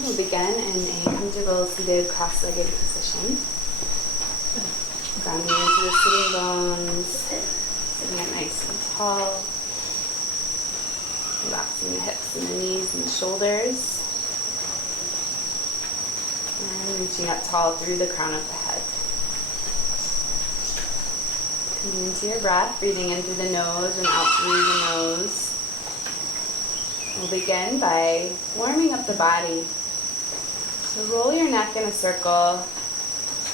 We'll begin in a comfortable seated cross-legged position. Grounding into the sitting bones, sitting up nice and tall. Relaxing the hips and the knees and the shoulders. And reaching up tall through the crown of the head. Coming into your breath, breathing in through the nose and out through the nose. We'll begin by warming up the body. So roll your neck in a circle a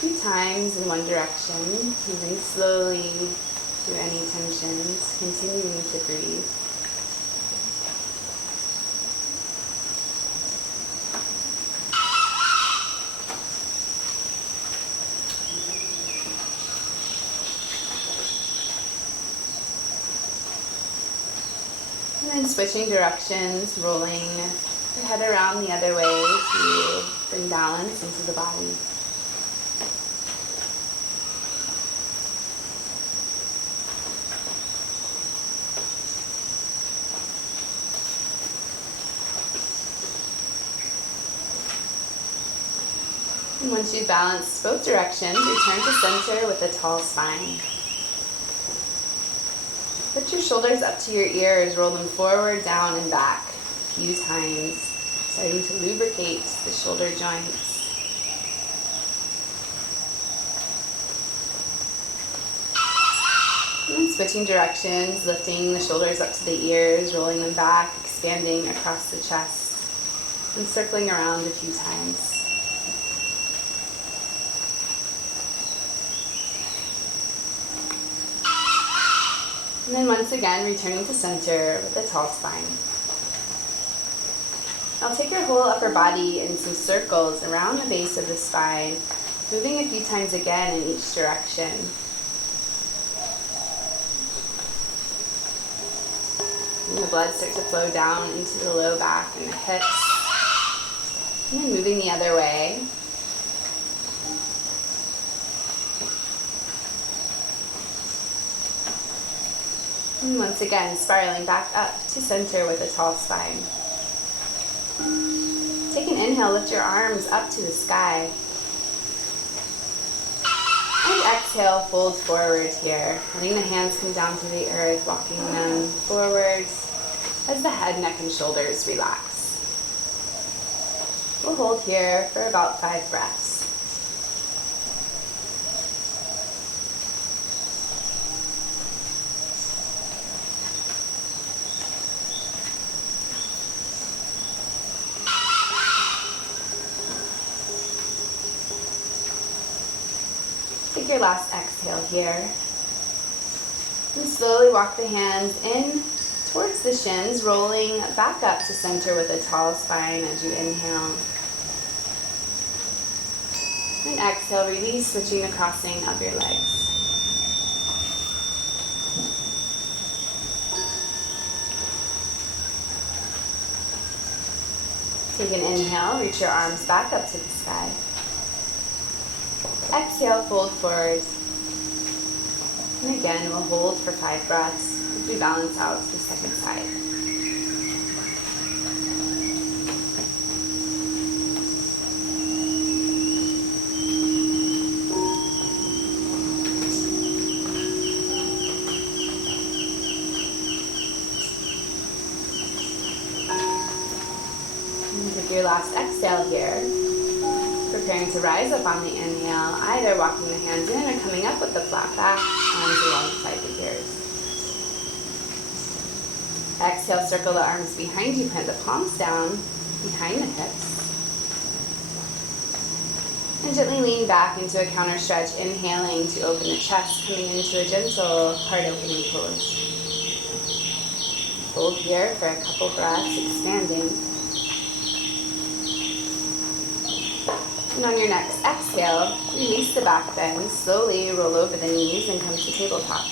few times in one direction, moving slowly through any tensions, continuing to breathe. And then switching directions, rolling your head around the other way to bring balance into the body. And once you've balanced both directions, return to center with a tall spine. Put your shoulders up to your ears, roll them forward, down, and back a few times, starting to lubricate the shoulder joints. And then switching directions, lifting the shoulders up to the ears, rolling them back, expanding across the chest, and circling around a few times. And then once again, returning to center with a tall spine. Now take your whole upper body in some circles around the base of the spine, moving a few times again in each direction. And the blood starts to flow down into the low back and the hips. And then moving the other way. And once again, spiraling back up to center with a tall spine. Take an inhale, lift your arms up to the sky. And exhale, fold forward here, letting the hands come down to the earth, walking them forwards as the head, neck, and shoulders relax. We'll hold here for about 5 breaths. Take your last exhale here. And slowly walk the hands in towards the shins, rolling back up to center with a tall spine as you inhale. And exhale, release, switching the crossing of your legs. Take an inhale, reach your arms back up to the sky. Exhale, fold forward. And again, we'll hold for 5 breaths as we balance out to the second side. And take your last exhale here. Preparing to rise up on the inhale, either walking the hands in or coming up with the flat back, arms alongside the ears. Exhale, circle the arms behind you, plant the palms down behind the hips. And gently lean back into a counter stretch, inhaling to open the chest, coming into a gentle heart opening pose. Hold here for a couple breaths, expanding. And on your next exhale, release the back bend, slowly roll over the knees and come to tabletop.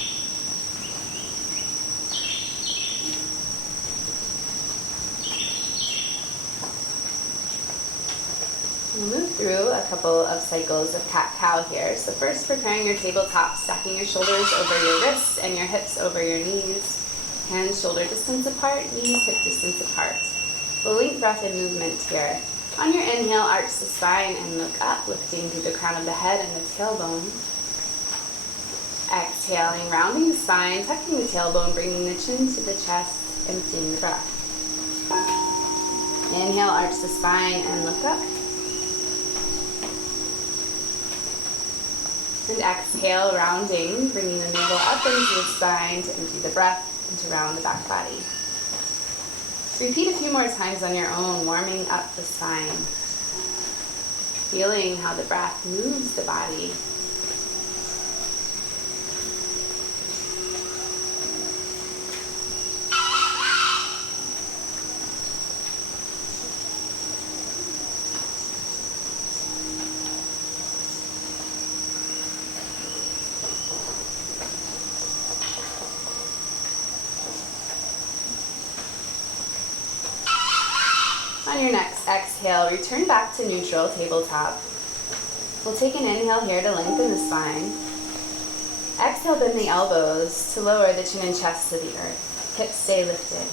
We'll move through a couple of cycles of cat-cow here. So first, preparing your tabletop, stacking your shoulders over your wrists and your hips over your knees. Hands shoulder distance apart, knees hip distance apart. We'll link breath and movement here. On your inhale, arch the spine and look up, lifting through the crown of the head and the tailbone. Exhaling, rounding the spine, tucking the tailbone, bringing the chin to the chest, emptying the breath. Inhale, arch the spine and look up. And exhale, rounding, bringing the navel up into the spine to empty the breath and to round the back body. Repeat a few more times on your own, warming up the spine. Feeling how the breath moves the body. On your next exhale, return back to neutral, tabletop. We'll take an inhale here to lengthen the spine. Exhale, bend the elbows to lower the chin and chest to the earth. Hips stay lifted.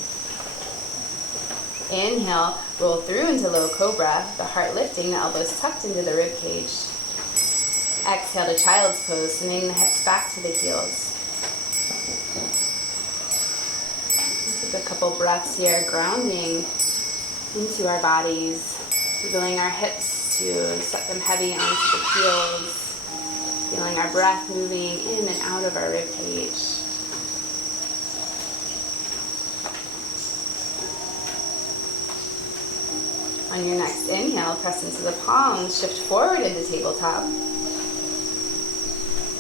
Inhale, roll through into low cobra, the heart lifting, the elbows tucked into the rib cage. Exhale to child's pose, sending the hips back to the heels. Take a couple breaths here, grounding into our bodies, wiggling our hips to set them heavy onto the heels, feeling our breath moving in and out of our rib cage. On your next inhale, press into the palms, shift forward into tabletop.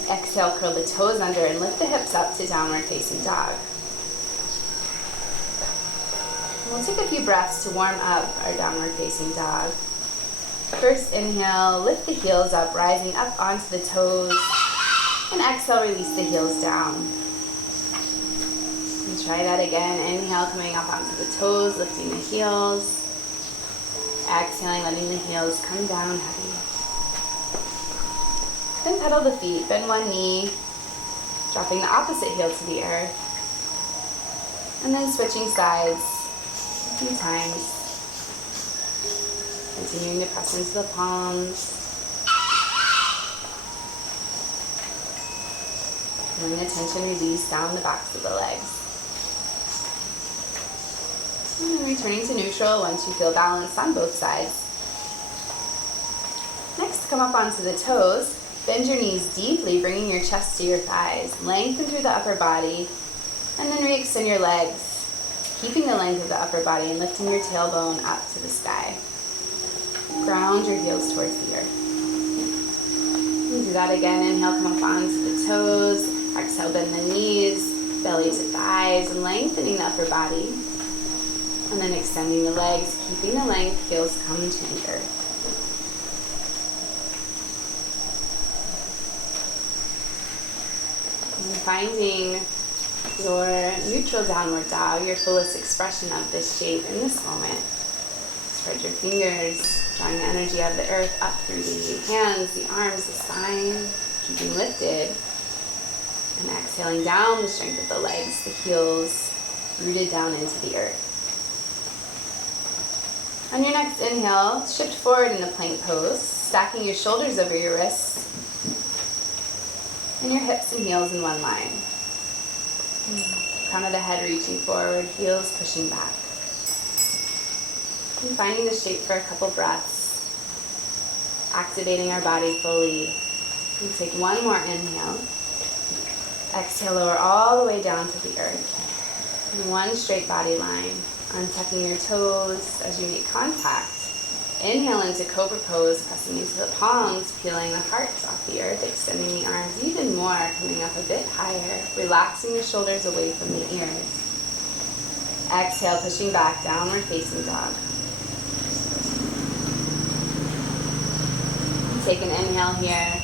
Exhale, curl the toes under and lift the hips up to downward facing dog. We'll take a few breaths to warm up our downward facing dog. First inhale, lift the heels up, rising up onto the toes. And exhale, release the heels down. And try that again. Inhale, coming up onto the toes, lifting the heels. Exhaling, letting the heels come down heavy. Then pedal the feet, bend one knee, dropping the opposite heel to the earth. And then switching sides a few times. Continuing to press into the palms. Feeling the tension release down the backs of the legs. And then returning to neutral once you feel balanced on both sides. Next, come up onto the toes. Bend your knees deeply, bringing your chest to your thighs. Lengthen through the upper body. And then re-extend your legs, keeping the length of the upper body and lifting your tailbone up to the sky. Ground your heels towards the earth. And do that again. Inhale, come up onto the toes. Exhale, bend the knees, belly to thighs, and lengthening the upper body. And then extending the legs, keeping the length, heels come to the earth. And finding your neutral downward dog, your fullest expression of this shape in this moment. Spread your fingers, drawing the energy of the earth up through the hands, the arms, the spine, keeping lifted. And exhaling down the strength of the legs, the heels rooted down into the earth. On your next inhale, shift forward in the plank pose, stacking your shoulders over your wrists and your hips and heels in one line. Crown of the head reaching forward, heels pushing back. And finding the shape for a couple breaths, activating our body fully. And take one more inhale. Exhale, lower all the way down to the earth. In one straight body line. Untucking your toes as you make contact. Inhale into Cobra Pose, pressing into the palms, peeling the heart off the earth, extending the arms even more, coming up a bit higher, relaxing the shoulders away from the ears. Exhale, pushing back, downward facing dog. Take an inhale here,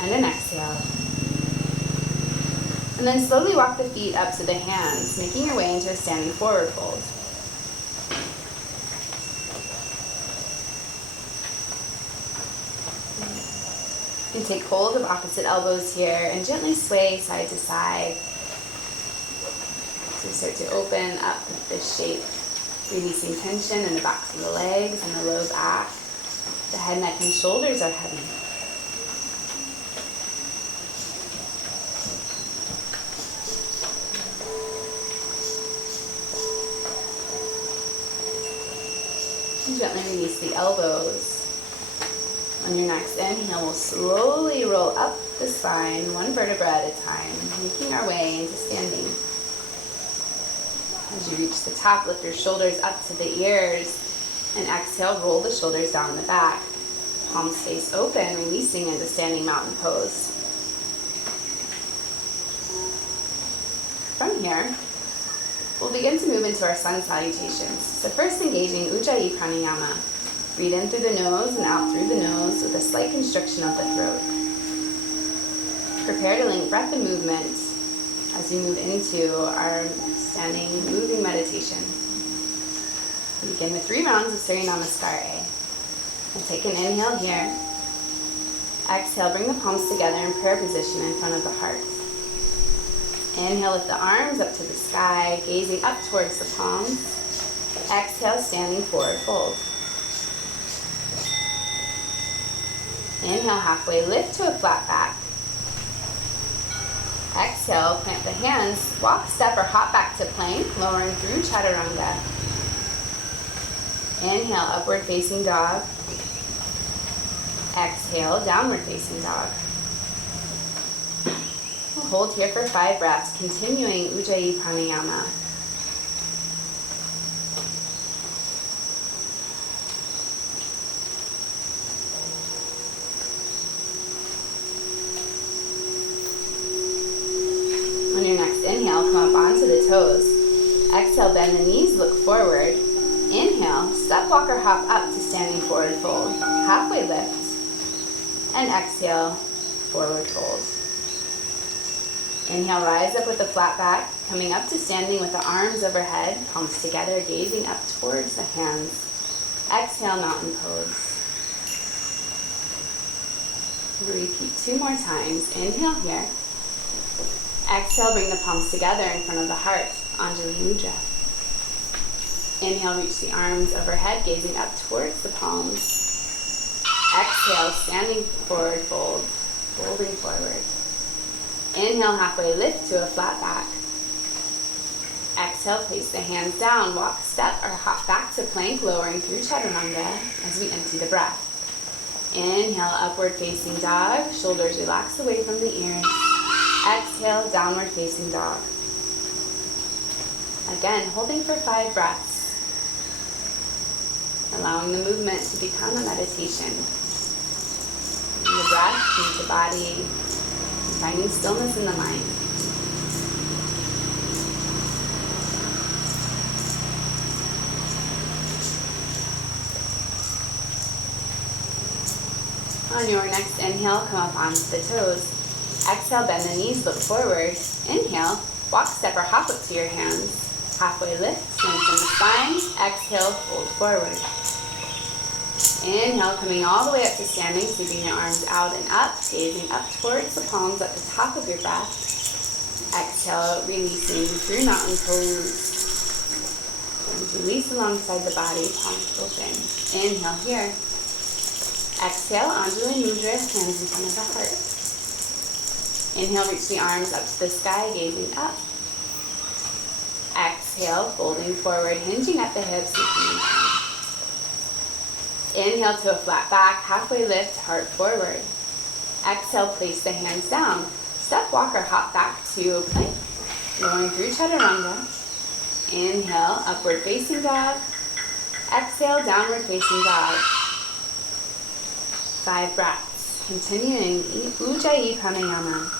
and an exhale. And then slowly walk the feet up to the hands, making your way into a standing forward fold. You can take hold of opposite elbows here and gently sway side to side. So start to open up this shape, Releasing tension in the backs of the legs and the low back. The head, neck, and shoulders are heavy. And gently release the elbows. On your next inhale, we'll slowly roll up the spine, one vertebra at a time, making our way into standing. As you reach the top, lift your shoulders up to the ears, and exhale, roll the shoulders down the back. Palms face open, releasing into standing mountain pose. From here, we'll begin to move into our sun salutations. So first engaging Ujjayi Pranayama. Breathe in through the nose and out through the nose with a slight constriction of the throat. Prepare to link breath and movement as you move into our standing, moving meditation. Begin with 3 rounds of Surya Namaskar A. And take an inhale here. Exhale, bring the palms together in prayer position in front of the heart. Inhale, lift the arms up to the sky, gazing up towards the palms. Exhale, standing forward fold. Inhale, halfway lift to a flat back. Exhale, plant the hands, walk, step, or hop back to plank, lowering through chaturanga. Inhale, upward facing dog. Exhale, downward facing dog. We'll hold here for 5 breaths, continuing Ujjayi Pranayama. On your next inhale, come up onto the toes. Exhale, bend the knees, look forward. Inhale, step, walk, or hop up to standing forward fold. Halfway lift. And exhale, forward fold. Inhale, rise up with a flat back, coming up to standing with the arms overhead, palms together, gazing up towards the hands. Exhale, mountain pose. Repeat 2 more times. Inhale here. Exhale, bring the palms together in front of the heart, Anjali Mudra. Inhale, reach the arms overhead, gazing up towards the palms. Exhale, standing forward fold, folding forward. Inhale, halfway lift to a flat back. Exhale, place the hands down, walk, step, or hop back to plank, lowering through chaturanga as we empty the breath. Inhale, upward facing dog, shoulders relax away from the ears. Exhale, downward facing dog. Again, holding for 5 breaths. Allowing the movement to become a meditation. Bring the breath into the body, and finding stillness in the mind. On your next inhale, come up onto the toes. Exhale, bend the knees, look forward. Inhale, walk, step, or hop up to your hands. Halfway lift, lengthen the spine. Exhale, fold forward. Inhale, coming all the way up to standing, sweeping your arms out and up, gazing up towards the palms at the top of your breath. Exhale, releasing through mountain pose. And release alongside the body, palms open. Inhale here. Exhale, Anjali Mudra, hands in front of the heart. Inhale, reach the arms up to the sky, gazing up. Exhale, folding forward, hinging at the hips, lifting down. Inhale to a flat back, halfway lift, heart forward. Exhale, place the hands down. Step, walk, or hop back to plank, lowering through chaturanga. Inhale, upward facing dog. Exhale, downward facing dog. 5 breaths, continuing Ujjayi Pranayama.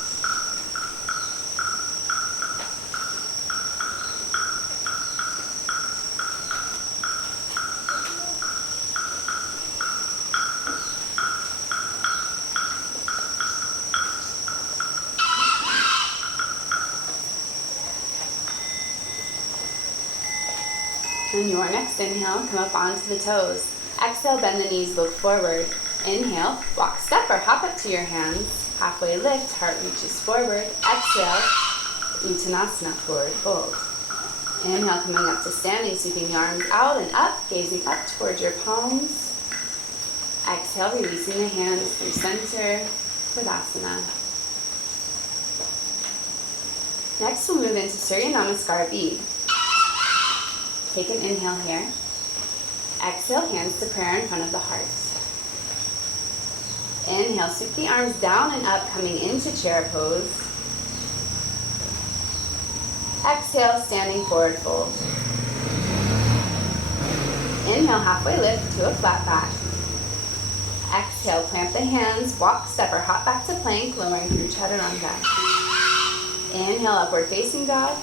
On your next inhale, come up onto the toes. Exhale, bend the knees, look forward. Inhale, walk, step, or hop up to your hands. Halfway lift, heart reaches forward. Exhale, Uttanasana, forward fold. Inhale, coming up to standing, sweeping the arms out and up, gazing up towards your palms. Exhale, releasing the hands through center, Tadasana. Next, we'll move into Surya Namaskar B. Take an inhale here. Exhale, hands to prayer in front of the heart. Inhale, sweep the arms down and up, coming into chair pose. Exhale, standing forward fold. Inhale, halfway lift to a flat back. Exhale, plant the hands, walk, step, or hop back to plank, lowering through chaturanga. Inhale, upward facing dog.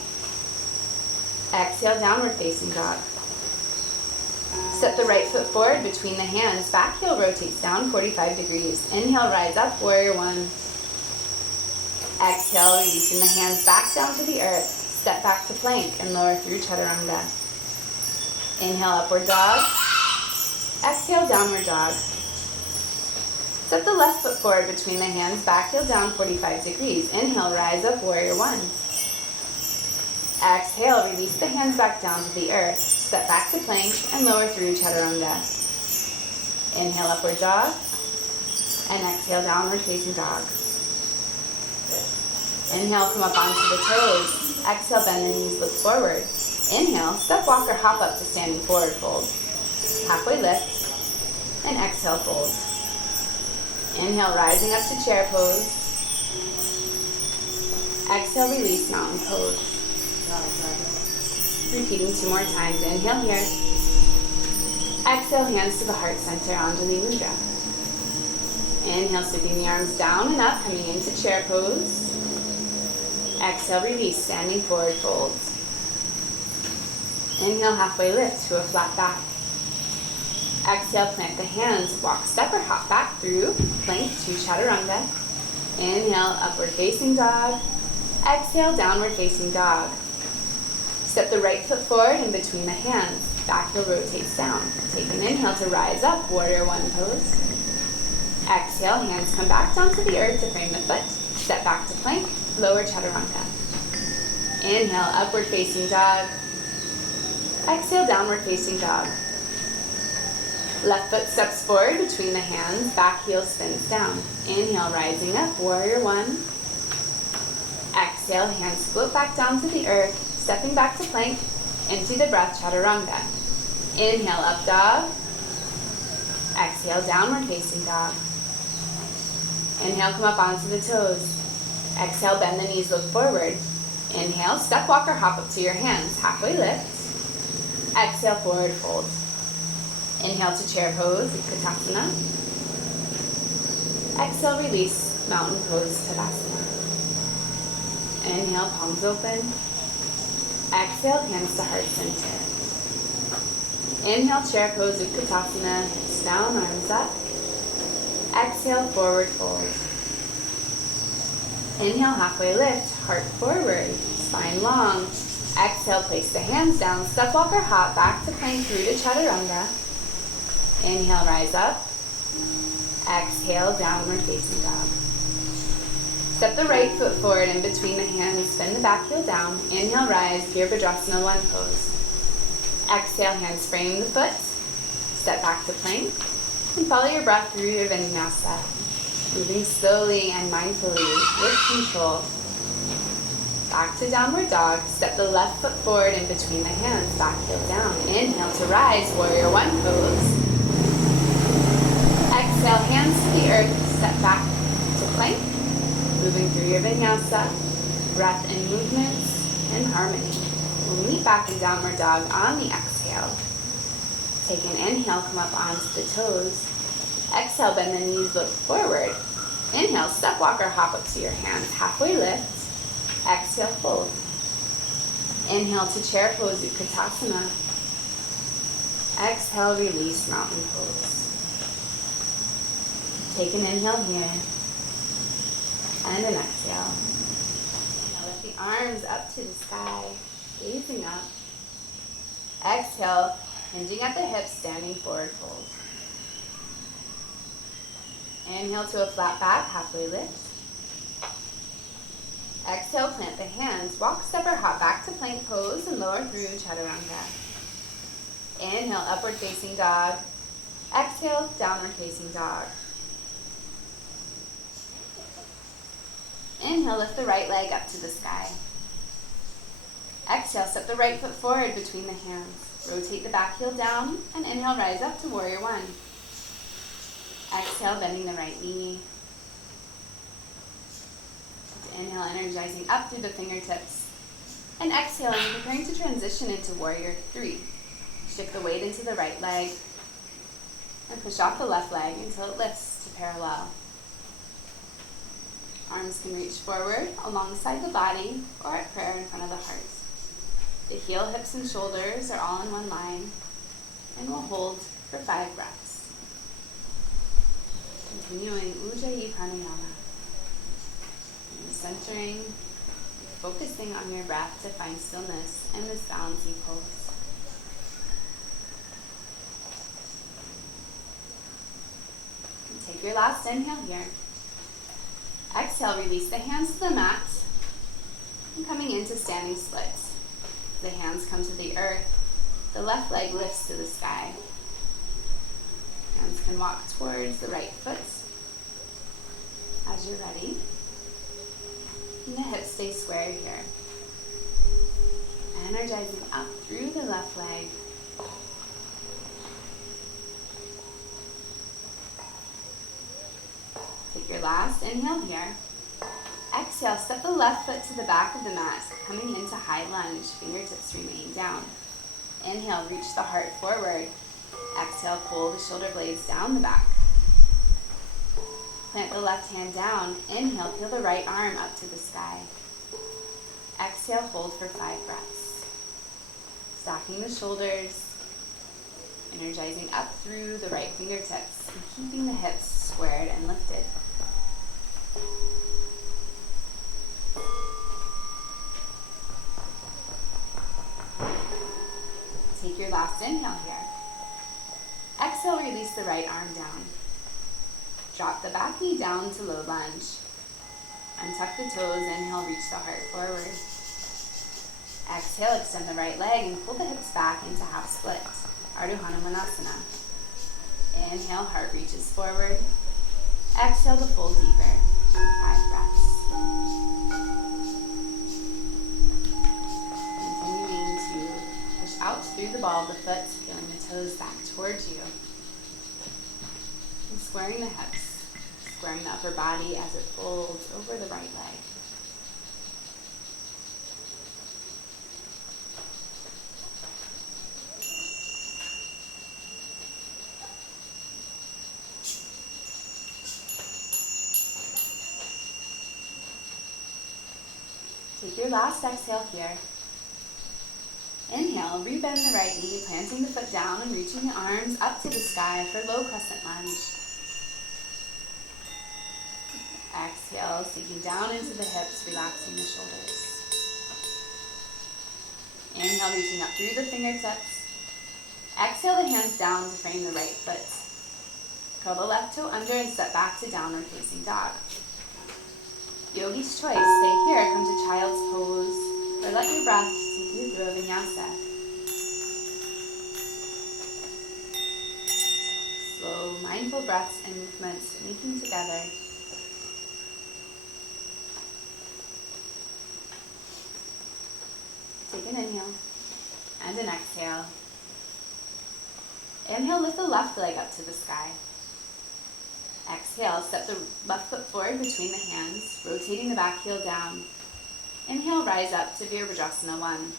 Exhale, downward facing dog. Step the right foot forward between the hands. Back heel rotates down 45 degrees. Inhale, rise up, warrior one. Exhale, releasing the hands back down to the earth. Step back to plank and lower through chaturanga. Inhale, upward dog. Exhale, downward dog. Step the left foot forward between the hands. Back heel down 45 degrees. Inhale, rise up, warrior one. Exhale, release the hands back down to the earth. Step back to plank and lower through chaturanga. Inhale, upward dog. And exhale, downward facing dog. Inhale, come up onto the toes. Exhale, bend the knees, look forward. Inhale, step, walk, or hop up to standing forward fold. Halfway lift. And exhale, fold. Inhale, rising up to chair pose. Exhale, release, mountain pose. Repeating 2 more times. Inhale here. Exhale, hands to the heart center, Anjali Mudra. Inhale, sweeping the arms down and up, coming into chair pose. Exhale, release, standing forward fold. Inhale, halfway lift to a flat back. Exhale, plant the hands, walk, step, or hop back through plank to chaturanga. Inhale, upward facing dog. Exhale, downward facing dog. Step the right foot forward in between the hands. Back heel rotates down. Take an inhale to rise up, warrior one pose. Exhale, hands come back down to the earth to frame the foot. Step back to plank, lower chaturanga. Inhale, upward facing dog. Exhale, downward facing dog. Left foot steps forward between the hands. Back heel spins down. Inhale, rising up, warrior one. Exhale, hands float back down to the earth. Stepping back to plank, into the breath, chaturanga. Inhale, up dog. Exhale, downward facing dog. Inhale, come up onto the toes. Exhale, bend the knees, look forward. Inhale, step, walk, or hop up to your hands. Halfway lift. Exhale, forward fold. Inhale to chair pose, Utkatasana. Exhale, release, mountain pose, Tadasana. Inhale, palms open. Exhale, hands to heart center. Inhale, chair pose, Utkatasana. Hips down, arms up. Exhale, forward fold. Inhale, halfway lift, heart forward, spine long. Exhale, place the hands down, step, walk, or hop back to plank through to chaturanga. Inhale, rise up. Exhale, downward facing dog. Step the right foot forward in between the hands, spin the back heel down. Inhale, rise, Virabhadrasana 1 pose. Exhale, hands frame the foot. Step back to plank. And follow your breath through your Vinyasa. Moving slowly and mindfully with control. Back to downward dog. Step the left foot forward in between the hands. Back heel down. Inhale to rise, warrior one pose. Exhale, hands to the earth. Step back to plank. Moving through your Vinyasa. Breath and movements in harmony. We'll meet back in downward dog on the exhale. Take an inhale, come up onto the toes. Exhale, bend the knees, look forward. Inhale, step, walk, or hop up to your hands. Halfway lift. Exhale, fold. Inhale to chair pose, Utkatasana. Exhale, release, mountain pose. Take an inhale here. And an exhale. Now lift the arms up to the sky, gazing up. Exhale, hinging at the hips, standing forward fold. Inhale to a flat back, halfway lift. Exhale, plant the hands. Walk, step, or hop back to plank pose and lower through chaturanga. Inhale, upward facing dog. Exhale, downward facing dog. Inhale, lift the right leg up to the sky. Exhale, step the right foot forward between the hands. Rotate the back heel down and inhale, rise up to warrior one. Exhale, bending the right knee. Inhale, energizing up through the fingertips. And exhaling, preparing to transition into warrior three. Shift the weight into the right leg and push off the left leg until it lifts to parallel. Arms can reach forward alongside the body or at prayer in front of the heart. The heel, hips, and shoulders are all in one line, and we'll hold for 5 breaths. Continuing Ujjayi Pranayama. And centering, focusing on your breath to find stillness in this balancing pose. And take your last inhale here. Exhale, release the hands to the mat and coming into standing splits. The hands come to the earth. The left leg lifts to the sky. Hands can walk towards the right foot as you're ready. And the hips stay square here. Energizing up through the left leg. Take your last inhale here. Exhale, step the left foot to the back of the mat, coming into high lunge, fingertips remain down. Inhale, reach the heart forward. Exhale, pull the shoulder blades down the back. Plant the left hand down. Inhale, peel the right arm up to the sky. Exhale, hold for 5 breaths. Stacking the shoulders, energizing up through the right fingertips, and keeping the hips squared and lifted. Take your last inhale here. Exhale, release the right arm down. Drop the back knee down to low lunge. Untuck the toes, inhale, reach the heart forward. Exhale, extend the right leg and pull the hips back into half split, Ardha Hanumanasana. Inhale, heart reaches forward. Exhale to fold deeper, 5 breaths. Continuing to push out through the ball of the foot, feeling the toes back towards you. And squaring the hips, squaring the upper body as it folds over the right leg. Take your last exhale here. Inhale, rebend the right knee, planting the foot down and reaching the arms up to the sky for low crescent lunge. Exhale, sinking down into the hips, relaxing the shoulders. Inhale, reaching up through the fingertips. Exhale the hands down to frame the right foot. Curl the left toe under and step back to downward facing dog. Yogi's choice, stay here, come to child's pose, or let your breath take you through a vinyasa. Slow, mindful breaths and movements linking together. Take an inhale and an exhale. Inhale, lift the left leg up to the sky. Exhale, step the left foot forward between the hands, rotating the back heel down. Inhale, rise up to Virabhadrasana 1.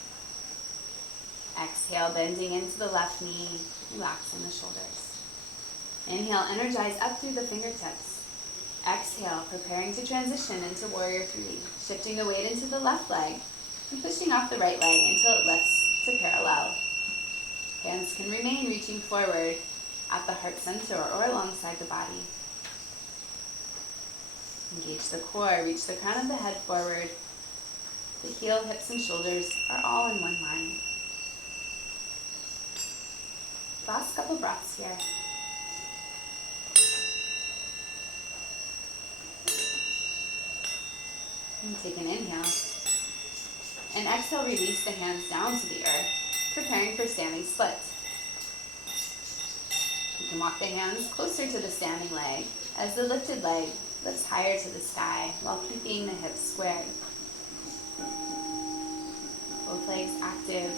Exhale, bending into the left knee, relaxing the shoulders. Inhale, energize up through the fingertips. Exhale, preparing to transition into warrior 3, shifting the weight into the left leg and pushing off the right leg until it lifts to parallel. Hands can remain reaching forward at the heart center or alongside the body. Engage the core, reach the crown of the head forward. The heel, hips, and shoulders are all in one line. Last couple breaths here. And take an inhale. And exhale, release the hands down to the earth, preparing for standing split. You can walk the hands closer to the standing leg as the lifted leg lifts higher to the sky while keeping the hips squared. Both legs active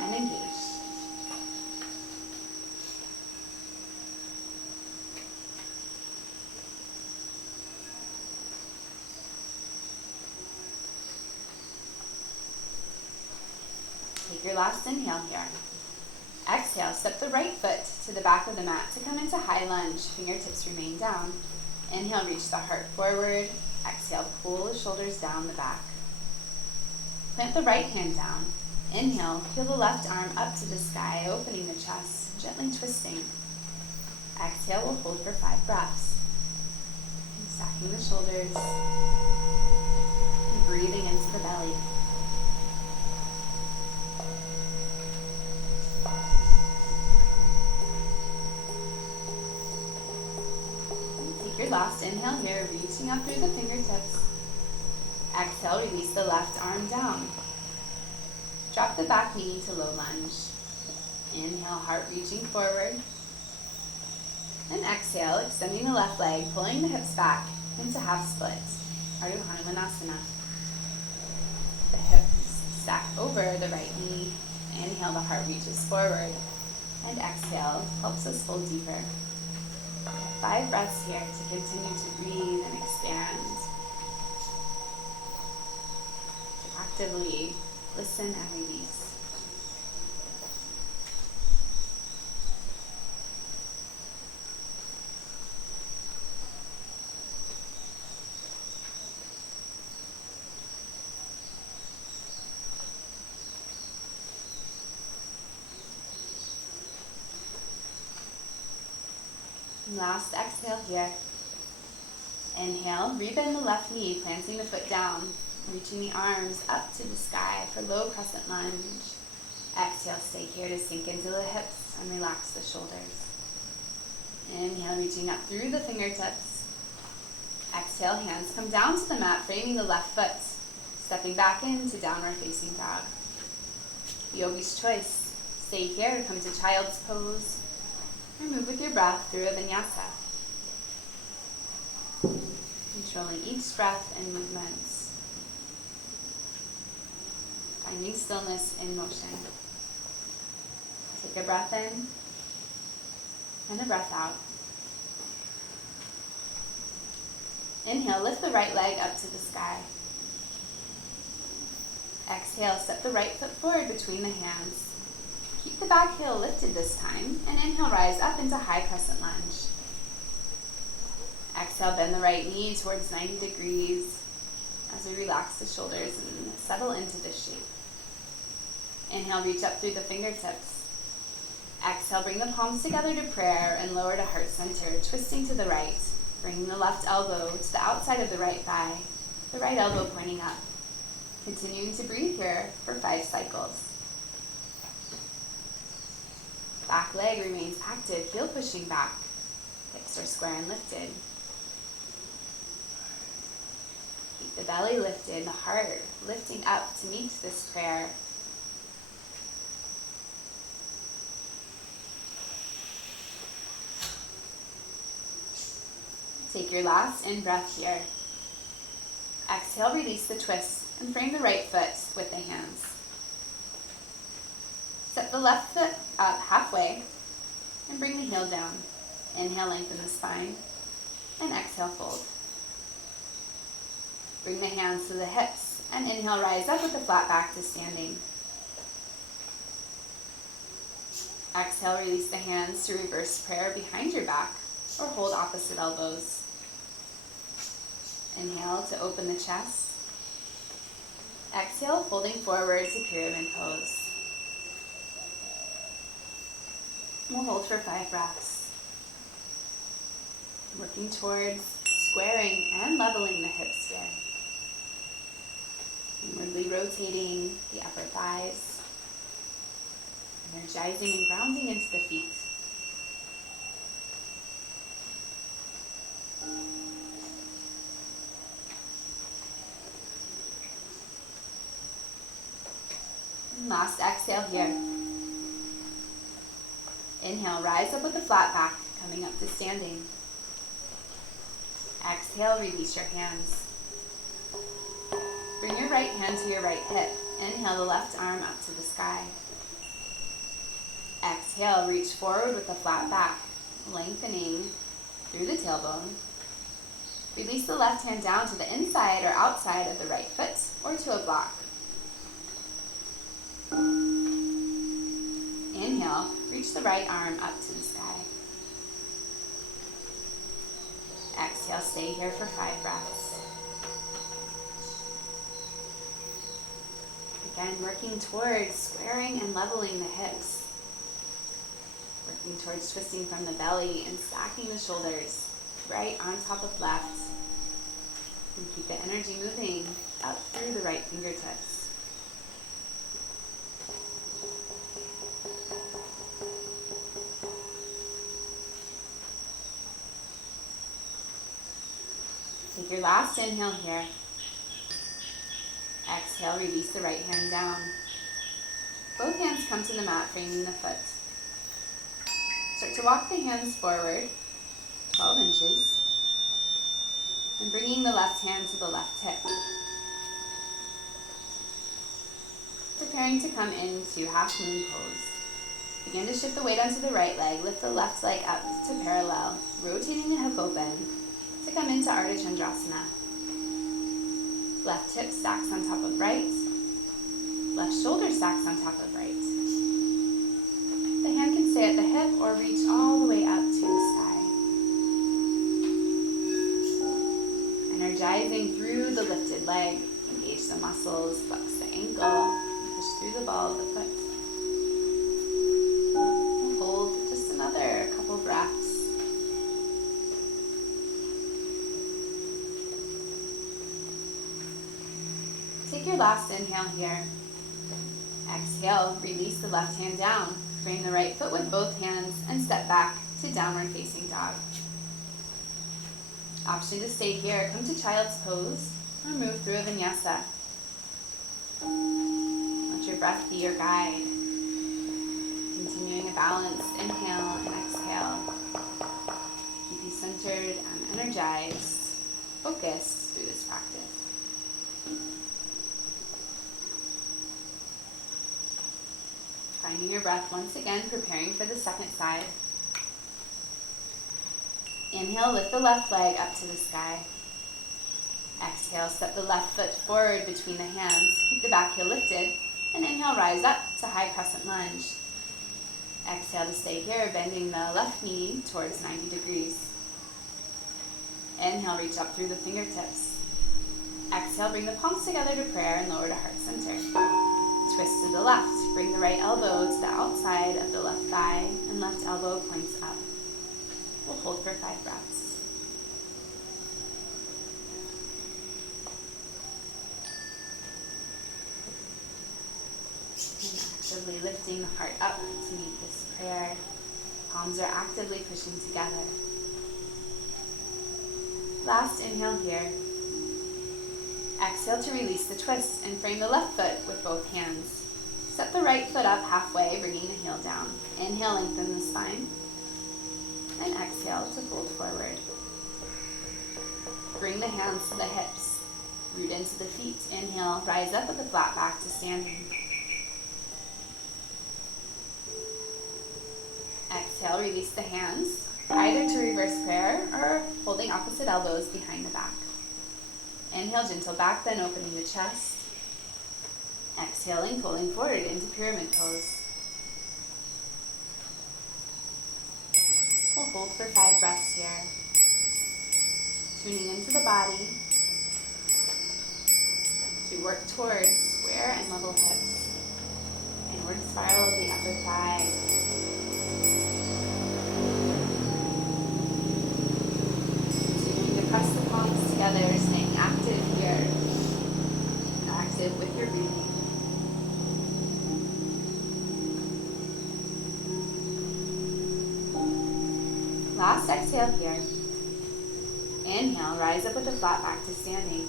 and engaged. Take your last inhale here. Exhale, step the right foot to the back of the mat to come into high lunge. Fingertips remain down. Inhale, reach the heart forward. Exhale, pull the shoulders down the back. Plant the right hand down. Inhale, peel the left arm up to the sky, opening the chest, gently twisting. Exhale, we'll hold for 5 breaths. And stacking the shoulders. And breathing into the belly. Your last inhale here, reaching up through the fingertips. Exhale, release the left arm down. Drop the back knee to low lunge. Inhale, heart reaching forward. And exhale, extending the left leg, pulling the hips back into half split. Ardha Hanumanasana. The hips stack over the right knee. Inhale, the heart reaches forward. And exhale, helps us fold deeper. 5 breaths here to continue to breathe and expand. To actively listen and release. Last exhale here. Inhale, rebend the left knee, planting the foot down, reaching the arms up to the sky for low crescent lunge. Exhale, stay here to sink into the hips and relax the shoulders. Inhale, reaching up through the fingertips. Exhale, hands come down to the mat, framing the left foot, stepping back into downward facing dog. Yogi's choice. Stay here, come to child's pose. And move with your breath through a vinyasa. Controlling each breath and movements. Finding stillness in motion. Take a breath in and a breath out. Inhale, lift the right leg up to the sky. Exhale, step the right foot forward between the hands. Keep the back heel lifted this time, and inhale, rise up into high crescent lunge. Exhale, bend the right knee towards 90 degrees as we relax the shoulders and settle into this shape. Inhale, reach up through the fingertips. Exhale, bring the palms together to prayer and lower to heart center, twisting to the right, bringing the left elbow to the outside of the right thigh, the right elbow pointing up. Continuing to breathe here for 5 cycles. Back leg remains active, heel pushing back. Hips are square and lifted. Keep the belly lifted, the heart lifting up to meet this prayer. Take your last in-breath here. Exhale, release the twist and frame the right foot with the hands. Step the left foot up halfway and bring the heel down. Inhale, lengthen the spine, and exhale, fold. Bring the hands to the hips, and inhale, rise up with the flat back to standing. Exhale, release the hands to reverse prayer behind your back, or hold opposite elbows. Inhale to open the chest. Exhale, folding forward to pyramid pose. We'll hold for 5 breaths. Working towards squaring and leveling the hips here. Inwardly rotating the upper thighs. Energizing and grounding into the feet. Last exhale here. Inhale, rise up with a flat back, coming up to standing. Exhale, release your hands. Bring your right hand to your right hip. Inhale the left arm up to the sky. Exhale, reach forward with a flat back, lengthening through the tailbone. Release the left hand down to the inside or outside of the right foot or to a block. Inhale, reach the right arm up to the sky. Exhale, stay here for 5 breaths. Again, working towards squaring and leveling the hips. Working towards twisting from the belly and stacking the shoulders right on top of left. And keep the energy moving up through the right fingertips. Take your last inhale here. Exhale, release the right hand down. Both hands come to the mat, framing the foot. Start to walk the hands forward, 12 inches, and bringing the left hand to the left hip. Preparing to come into half moon pose. Begin to shift the weight onto the right leg, lift the left leg up to parallel, rotating the hip open to come into Ardha Chandrasana. Left hip stacks on top of right, left shoulder stacks on top of right. The hand can stay at the hip or reach all the way up to the sky. Energizing through the lifted leg, engage the muscles, flex the ankle, and push through the ball of the foot. And hold just another couple breaths. Take your last inhale here. Exhale, release the left hand down. Frame the right foot with both hands and step back to downward facing dog. Option to stay here, come to child's pose or move through a vinyasa. Let your breath be your guide. Continuing a balanced inhale and exhale. Keep you centered and energized, focused through this practice. Finding your breath once again, preparing for the second side. Inhale, lift the left leg up to the sky. Exhale, step the left foot forward between the hands. Keep the back heel lifted. And inhale, rise up to high crescent lunge. Exhale to stay here, bending the left knee towards 90 degrees. Inhale, reach up through the fingertips. Exhale, bring the palms together to prayer and lower to heart center. Twist to the left. Bring the right elbow to the outside of the left thigh and left elbow points up. We'll hold for 5 breaths. And actively lifting the heart up to meet this prayer. Palms are actively pushing together. Last inhale here. Exhale to release the twist and frame the left foot with both hands. Step the right foot up halfway, bringing the heel down. Inhale, lengthen the spine. And exhale to fold forward. Bring the hands to the hips. Root into the feet. Inhale, rise up with a flat back to standing. Exhale, release the hands, either to reverse prayer or holding opposite elbows behind the back. Inhale, gentle back bend, opening the chest. Exhaling, pulling forward into pyramid pose. We'll hold for 5 breaths here. Tuning into the body to work towards square and level hips. Inward spiral of the upper thigh. Continuing to press the palms together, staying active here. Active with your breathing. Last exhale here. Inhale, rise up with a flat back to standing.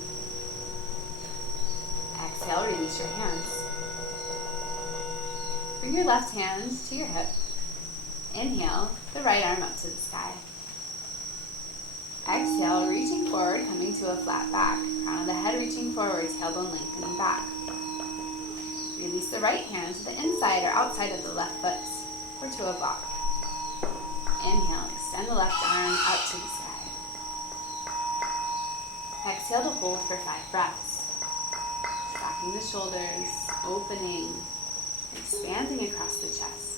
Exhale, release your hands. Bring your left hand to your hip. Inhale, the right arm up to the sky. Exhale, reaching forward, coming to a flat back. Crown of the head reaching forward, tailbone lengthening back. Release the right hand to the inside or outside of the left foot or to a block. Inhale, extend the left arm up to the sky. Exhale to hold for 5 breaths. Stacking the shoulders, opening, expanding across the chest.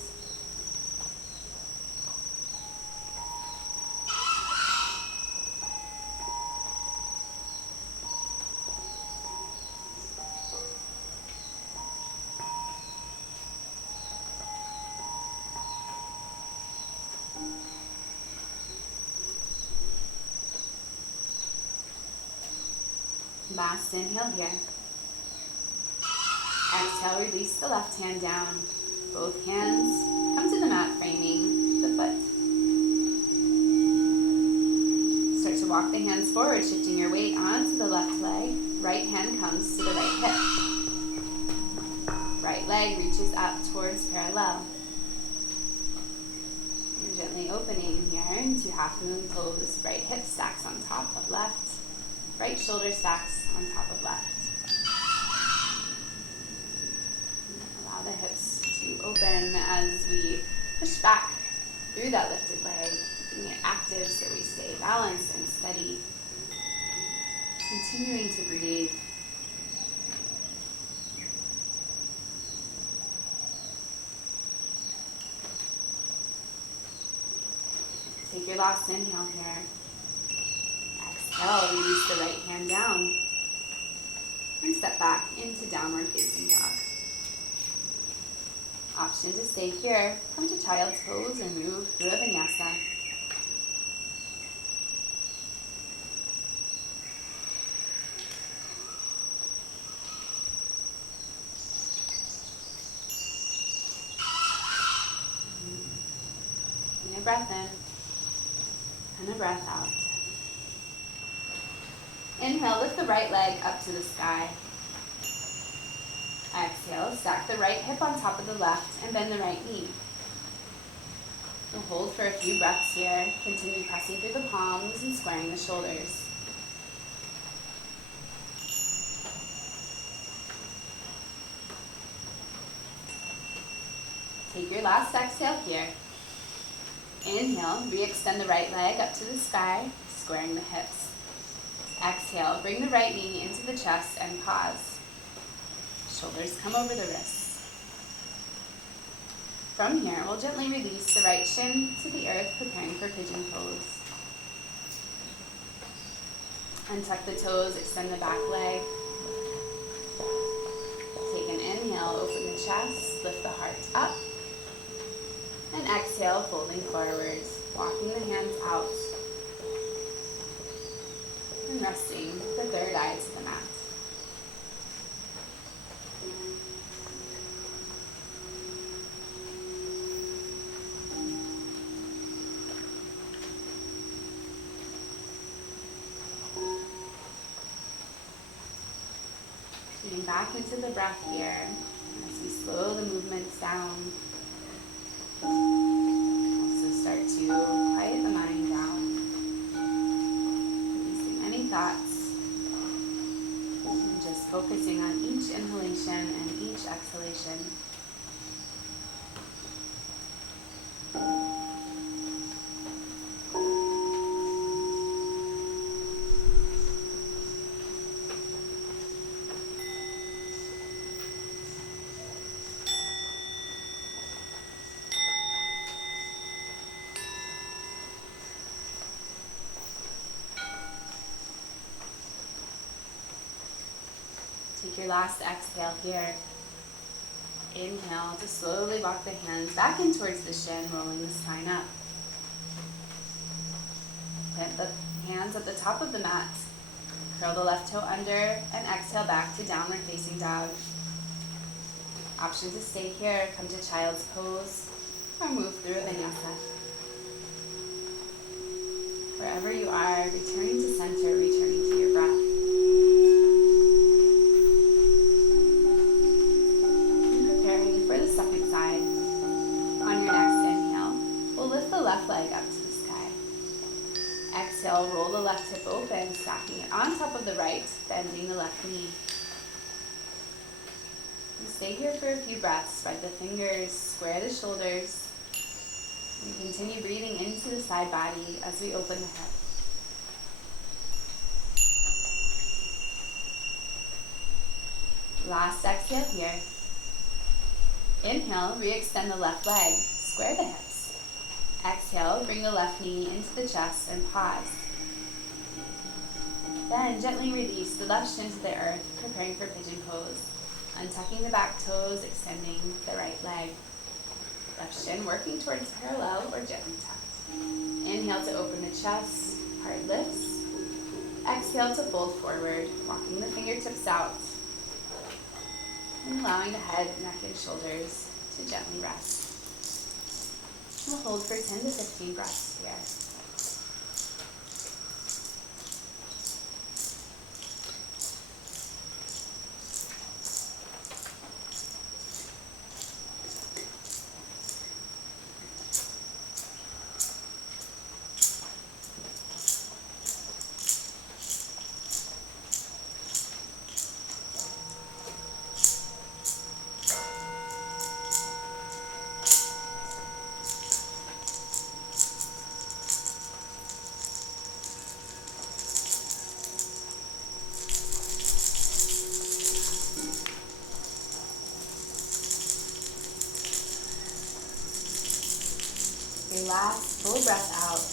Last inhale here. Exhale, release the left hand down. Both hands come to the mat, framing the foot. Start to walk the hands forward, shifting your weight onto the left leg. Right hand comes to the right hip. Right leg reaches up towards parallel. You're gently opening here into half moon pose. Right hip stacks on top of left. Right shoulder stacks on top of left. Allow the hips to open as we push back through that lifted leg, keeping it active so we stay balanced and steady. Continuing to breathe. Take your last inhale here. Exhale, release the right hand down. And step back into downward facing dog. Option to stay here. Come to child's pose and move through a vinyasa. And a breath in. And a breath out. Inhale, lift the right leg up to the sky. Exhale, stack the right hip on top of the left and bend the right knee. We'll hold for a few breaths here. Continue pressing through the palms and squaring the shoulders. Take your last exhale here. Inhale, re-extend the right leg up to the sky, squaring the hips. Exhale, bring the right knee into the chest and pause. Shoulders come over the wrists. From here, we'll gently release the right shin to the earth, preparing for Pigeon Pose. Untuck the toes, extend the back leg. Take an inhale, open the chest, lift the heart up. And exhale, folding forwards, walking the hands out. And resting the third eye to the mat. Tuning back into the breath here as we slow the movements down. Also start to quiet the mind down. Thoughts and just focusing on each inhalation and each exhalation. Take your last exhale here. Inhale to slowly walk the hands back in towards the shin, rolling the spine up. Plant the hands at the top of the mat. Curl the left toe under and exhale back to downward facing dog. Option to stay here, come to child's pose or move through a vinyasa. Wherever you are, returning to center, returning to your breath. And preparing for the second side. Exhale, roll the left hip open, stacking it on top of the right, bending the left knee. And stay here for a few breaths. Spread the fingers, square the shoulders. And continue breathing into the side body as we open the hip. Last exhale here. Inhale, re-extend the left leg, square the hips. Exhale, bring the left knee into the chest and pause. Then gently release the left shin to the earth, preparing for Pigeon Pose. Untucking the back toes, extending the right leg. Left shin working towards parallel or gently tucked. Inhale to open the chest, heart lifts. Exhale to fold forward, walking the fingertips out. And allowing the head, neck, and shoulders to gently rest. We'll hold for 10 to 15 breaths here. Last full breath out.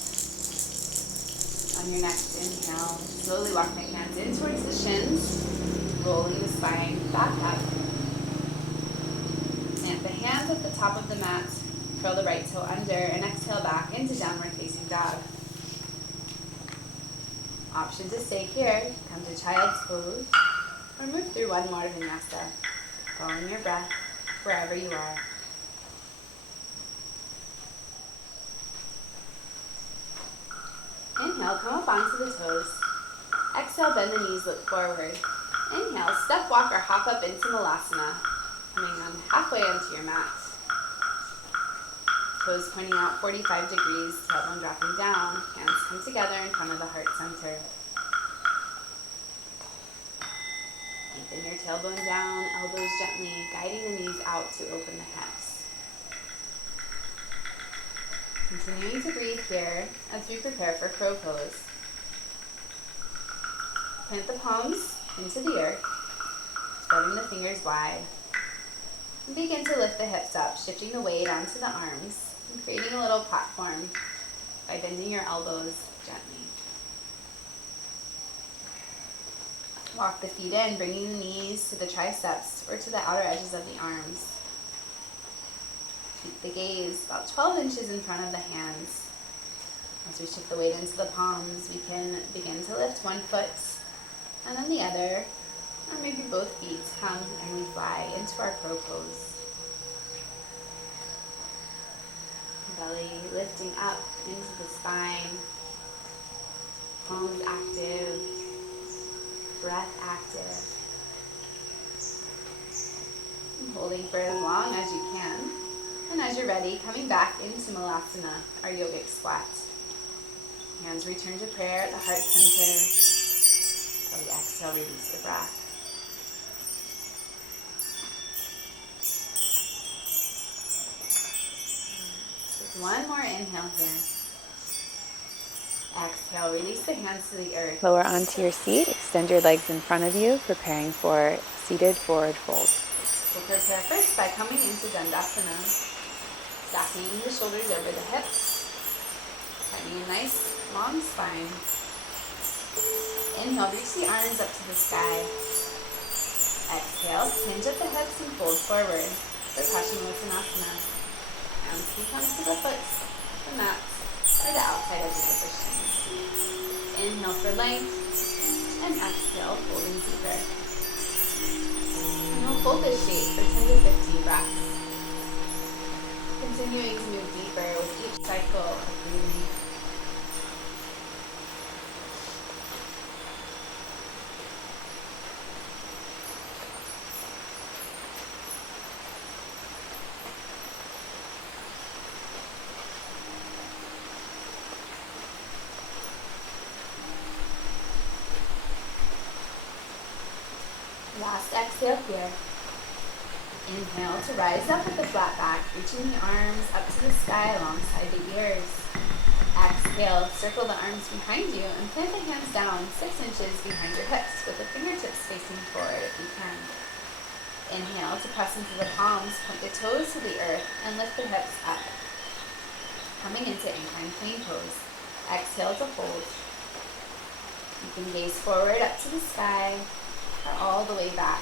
On your next inhale, slowly walk the hands in towards the shins, rolling the spine back up. Plant the hands at the top of the mat, curl the right toe under, and exhale back into downward facing dog. Option to stay here, come to child's pose, or move through one more vinyasa, following your breath wherever you are. Inhale, come up onto the toes. Exhale, bend the knees, look forward. Inhale, step, walk, or hop up into Malasana, coming on halfway onto your mat. Toes pointing out 45 degrees, tailbone dropping down, hands come together in front of the heart center. Lengthen your tailbone down, elbows gently, guiding the knees out to open the hips. Continuing to breathe here as we prepare for crow pose. Plant the palms into the earth, spreading the fingers wide. And begin to lift the hips up, shifting the weight onto the arms and creating a little platform by bending your elbows gently. Walk the feet in, bringing the knees to the triceps or to the outer edges of the arms. Keep the gaze about 12 inches in front of the hands. As we shift the weight into the palms, we can begin to lift one foot and then the other, or maybe both feet come and we fly into our crow pose. Belly lifting up into the spine, palms active, breath active. And holding for as long as you can. And as you're ready, coming back into Malasana, our yogic squat. Hands return to prayer at the heart center. While we exhale, release the breath. With one more inhale here. Exhale, release the hands to the earth. Lower onto your seat, extend your legs in front of you, preparing for seated forward fold. We'll prepare first by coming into Dandasana. Stacking the shoulders over the hips, having a nice long spine. Inhale, reach the arms up to the sky. Exhale, hinge at the hips and fold forward for Paschimottanasana. Hands can come to the foot, the mat, or the outside edges of the shins. Inhale for length, and exhale, folding deeper. And we'll fold this shape for 10 to 15 breaths. Continuing to move deeper with each cycle of breathing. Last exhale here. Inhale to rise up with the flat back, reaching the arms up to the sky alongside the ears. Exhale, circle the arms behind you and plant the hands down 6 inches behind your hips with the fingertips facing forward if you can. Inhale to press into the palms, point the toes to the earth, and lift the hips up. Coming into Inclined Plane Pose. Exhale to hold. You can gaze forward up to the sky or all the way back.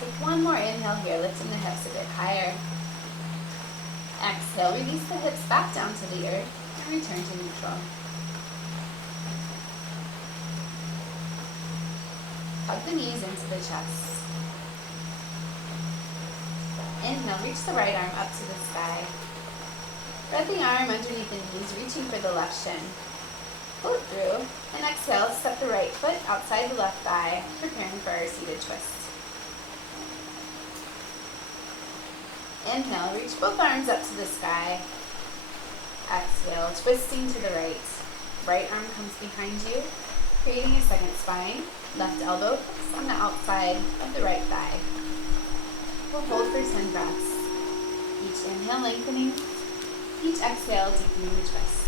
Take one more inhale here, lifting the hips a bit higher. Exhale, release the hips back down to the earth and return to neutral. Hug the knees into the chest. Inhale, reach the right arm up to the sky. Spread the arm underneath the knees, reaching for the left shin. Pull it through, and exhale, step the right foot outside the left thigh, preparing for our seated twist. Inhale, reach both arms up to the sky. Exhale, twisting to the right. Right arm comes behind you, creating a second spine. Left elbow hooks on the outside of the right thigh. We'll hold for 10 breaths. Each inhale lengthening, each exhale deepening the twist.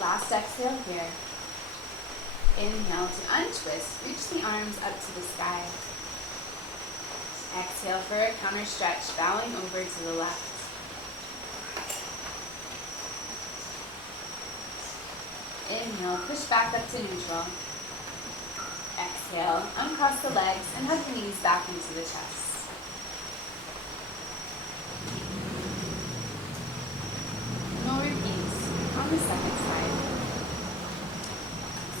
Last exhale here. Inhale to untwist, reach the arms up to the sky. Exhale for a counter stretch, bowing over to the left. Inhale, push back up to neutral. Exhale, uncross the legs and hug the knees back into the chest. No repeats on the second side.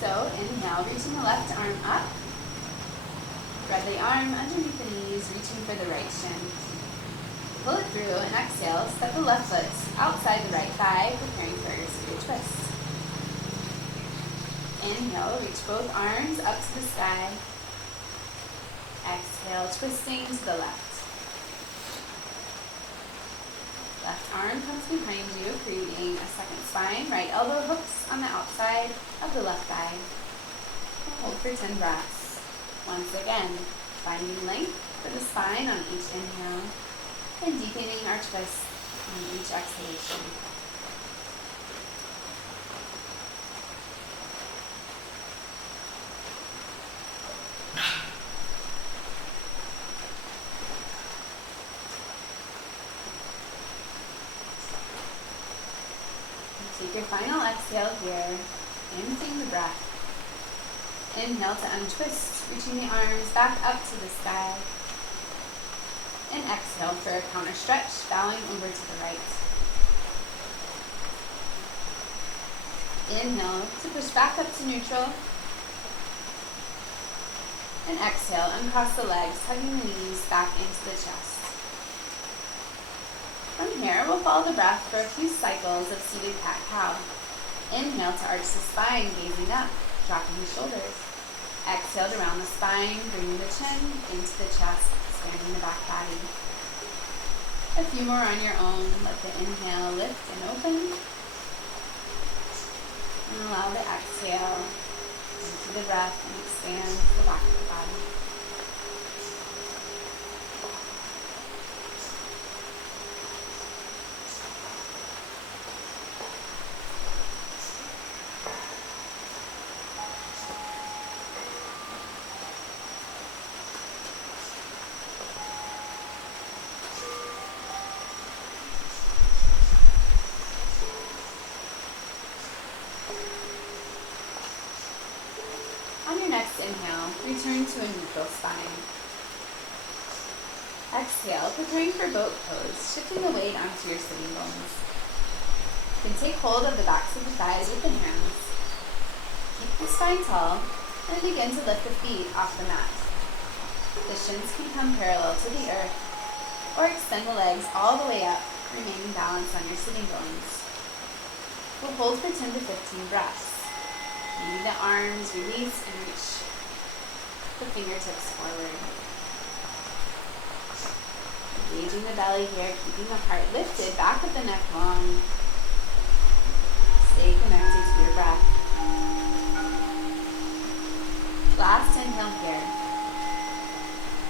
So inhale, reaching the left arm up. Spread the arm underneath the knees, reaching for the right shin. Pull it through and exhale, step the left foot outside the right thigh, preparing for your seated twist. Inhale, reach both arms up to the sky. Exhale, twisting to the left. Left arm comes behind you, creating a second spine. Right elbow hooks on the outside of the left thigh. Hold for 10 breaths. Once again, finding length for the spine on each inhale and deepening our twist on each exhalation. Take your final exhale here, emptying the breath. Inhale to untwist, reaching the arms back up to the sky. And exhale for a counter stretch, bowing over to the right. Inhale to push back up to neutral. And exhale, uncross the legs, hugging the knees back into the chest. From here, we'll follow the breath for a few cycles of seated cat-cow. Inhale to arch the spine, gazing up, dropping the shoulders. Exhale to round the spine, bringing the chin into the chest, expanding the back body. A few more on your own. Let the inhale lift and open. And allow the exhale into the breath and expand the back of the body. On your next inhale, return to a neutral spine. Exhale, preparing for boat pose, shifting the weight onto your sitting bones. You can take hold of the backs of the thighs with the hands. Keep the spine tall, and begin to lift the feet off the mat. The shins can come parallel to the earth, or extend the legs all the way up, remaining balanced on your sitting bones. We'll hold for 10 to 15 breaths. Maybe the arms release and reach the fingertips forward. Engaging the belly here, keeping the heart lifted, back of the neck long. Stay connected to your breath. Last inhale here.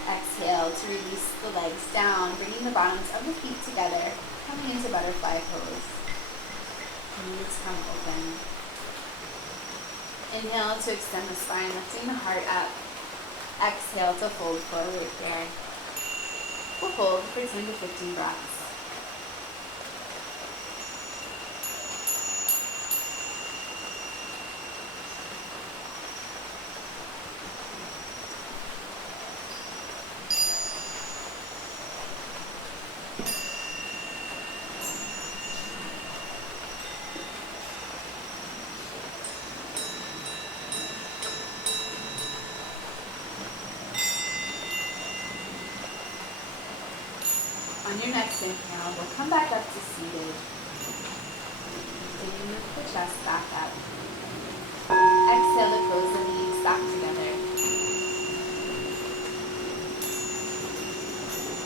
Exhale to release the legs down, bringing the bottoms of the feet together, coming into butterfly pose. Knees come open. Inhale to extend the spine, lifting the heart up. Exhale to fold forward here. We'll hold for 10 to 15 breaths. On your next inhale, we'll come back up to seated. Continue to move the chest back up. Exhale to close the knees back together.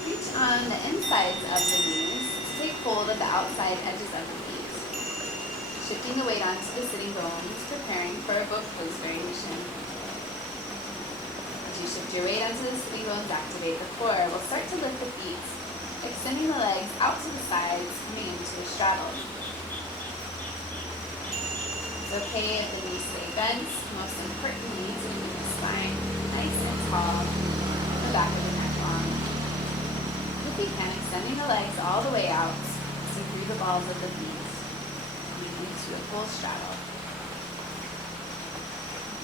Reach on the insides of the knees to take hold of the outside edges of the feet. Shifting the weight onto the sitting bones, preparing for a boat pose variation. As you shift your weight onto the sitting bones, activate the core. We'll start to lift the feet, extending the legs out to the sides, coming into a straddle. It's okay if the knees stay bent. Most importantly, to keep the spine nice and tall, the back of the neck long. If you can, extending the legs all the way out, see through the balls of the feet, leading to a full straddle.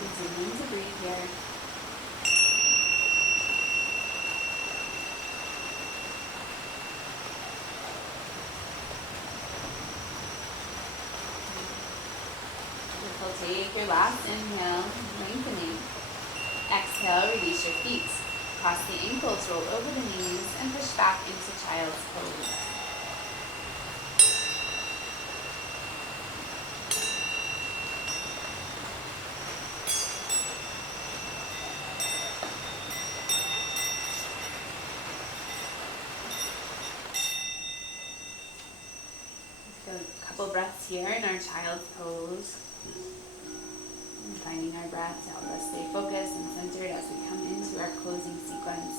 Continuing to breathe here. Take your last inhale, lengthening. Exhale, release your feet. Cross the ankles, roll over the knees, and push back into child's pose. Let's go a couple breaths here in our child's pose. Finding our breath to help us stay focused and centered as we come into our closing sequence.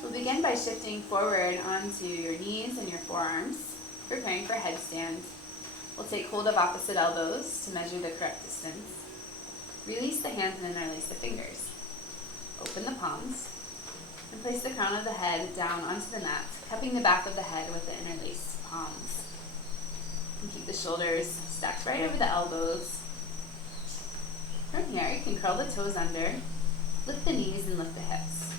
We'll begin by shifting forward onto your knees and your forearms, preparing for headstand. We'll take hold of opposite elbows to measure the correct distance. Release the hands and interlace the fingers. Open the palms and place the crown of the head down onto the mat, cupping the back of the head with the interlaced palms. And keep the shoulders stacked right over the elbows. From here, you can curl the toes under, lift the knees, and lift the hips.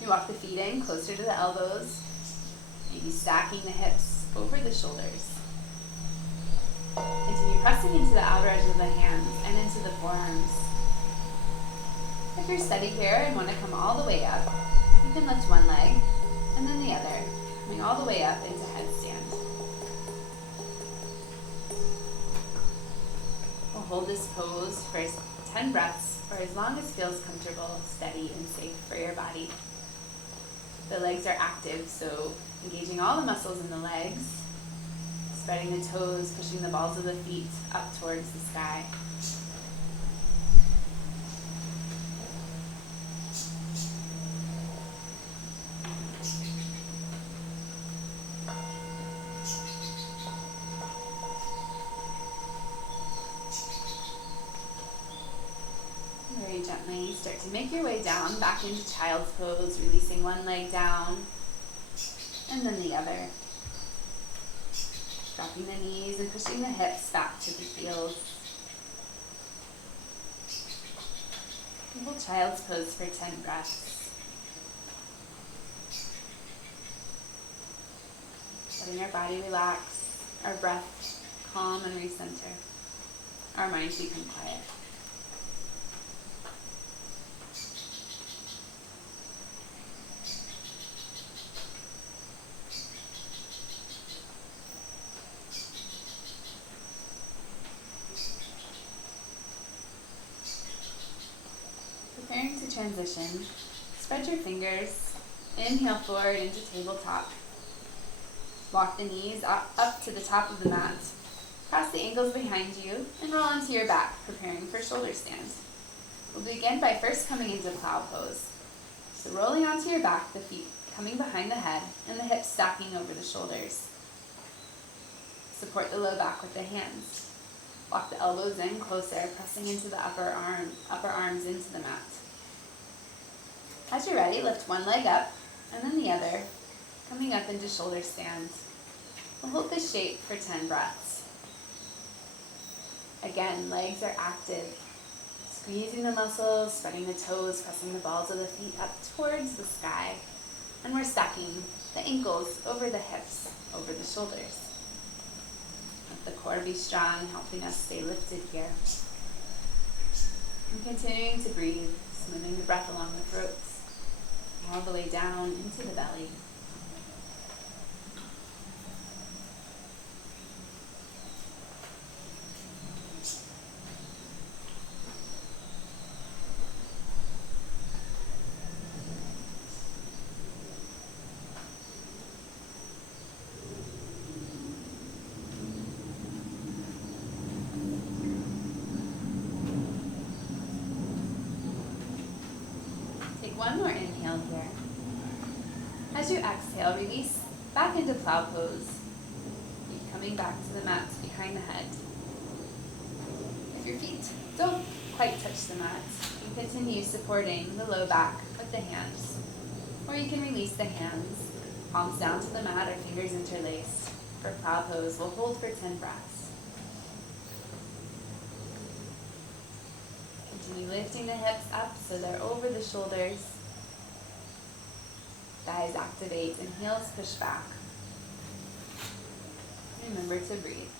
You walk the feet in closer to the elbows, maybe stacking the hips over the shoulders. Continue pressing into the outer edge of the hands and into the forearms. If you're steady here and want to come all the way up, you can lift one leg and then the other, coming all the way up into headstand. Hold this pose for 10 breaths or as long as feels comfortable, steady, and safe for your body. The legs are active, so engaging all the muscles in the legs, spreading the toes, pushing the balls of the feet up towards the sky. Gently start to make your way down back into child's pose, releasing one leg down and then the other. Dropping the knees and pushing the hips back to the heels. Hold child's pose for 10 breaths. Letting our body relax, our breath calm and recenter, our minds become quiet. to transition, spread your fingers. Inhale forward into tabletop. Walk the knees up to the top of the mat. Cross the ankles behind you and roll onto your back, preparing for shoulder stand. We'll begin by first coming into Cloud Pose. So rolling onto your back, the feet coming behind the head and the hips stacking over the shoulders. Support the low back with the hands. Walk the elbows in closer, pressing into the upper arms into the mat. As you're ready, lift one leg up and then the other, coming up into shoulder stand. We'll hold this shape for 10 breaths. Again, legs are active. Squeezing the muscles, spreading the toes, pressing the balls of the feet up towards the sky. And we're stacking the ankles over the hips, over the shoulders. Let the core be strong, helping us stay lifted here. And continuing to breathe, smoothing the breath along the throat, all the way down into the belly. One more inhale here. As you exhale, release back into Cloud Pose. Feet coming back to the mat behind the head. If your feet don't quite touch the mat, you can continue supporting the low back with the hands. Or you can release the hands, palms down to the mat or fingers interlaced. For Cloud Pose, we'll hold for 10 breaths. Continue lifting the hips up so they're over the shoulders. Thighs activate and heels push back. Remember to breathe.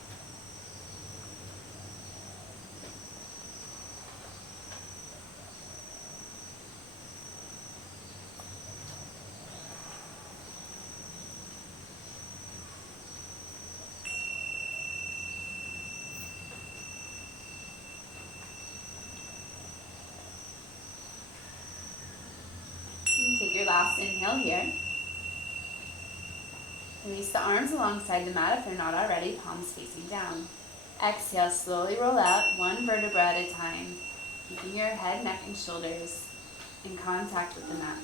Take your last inhale here. Release the arms alongside the mat if they're not already, palms facing down. Exhale, slowly roll out one vertebra at a time, keeping your head, neck, and shoulders in contact with the mat.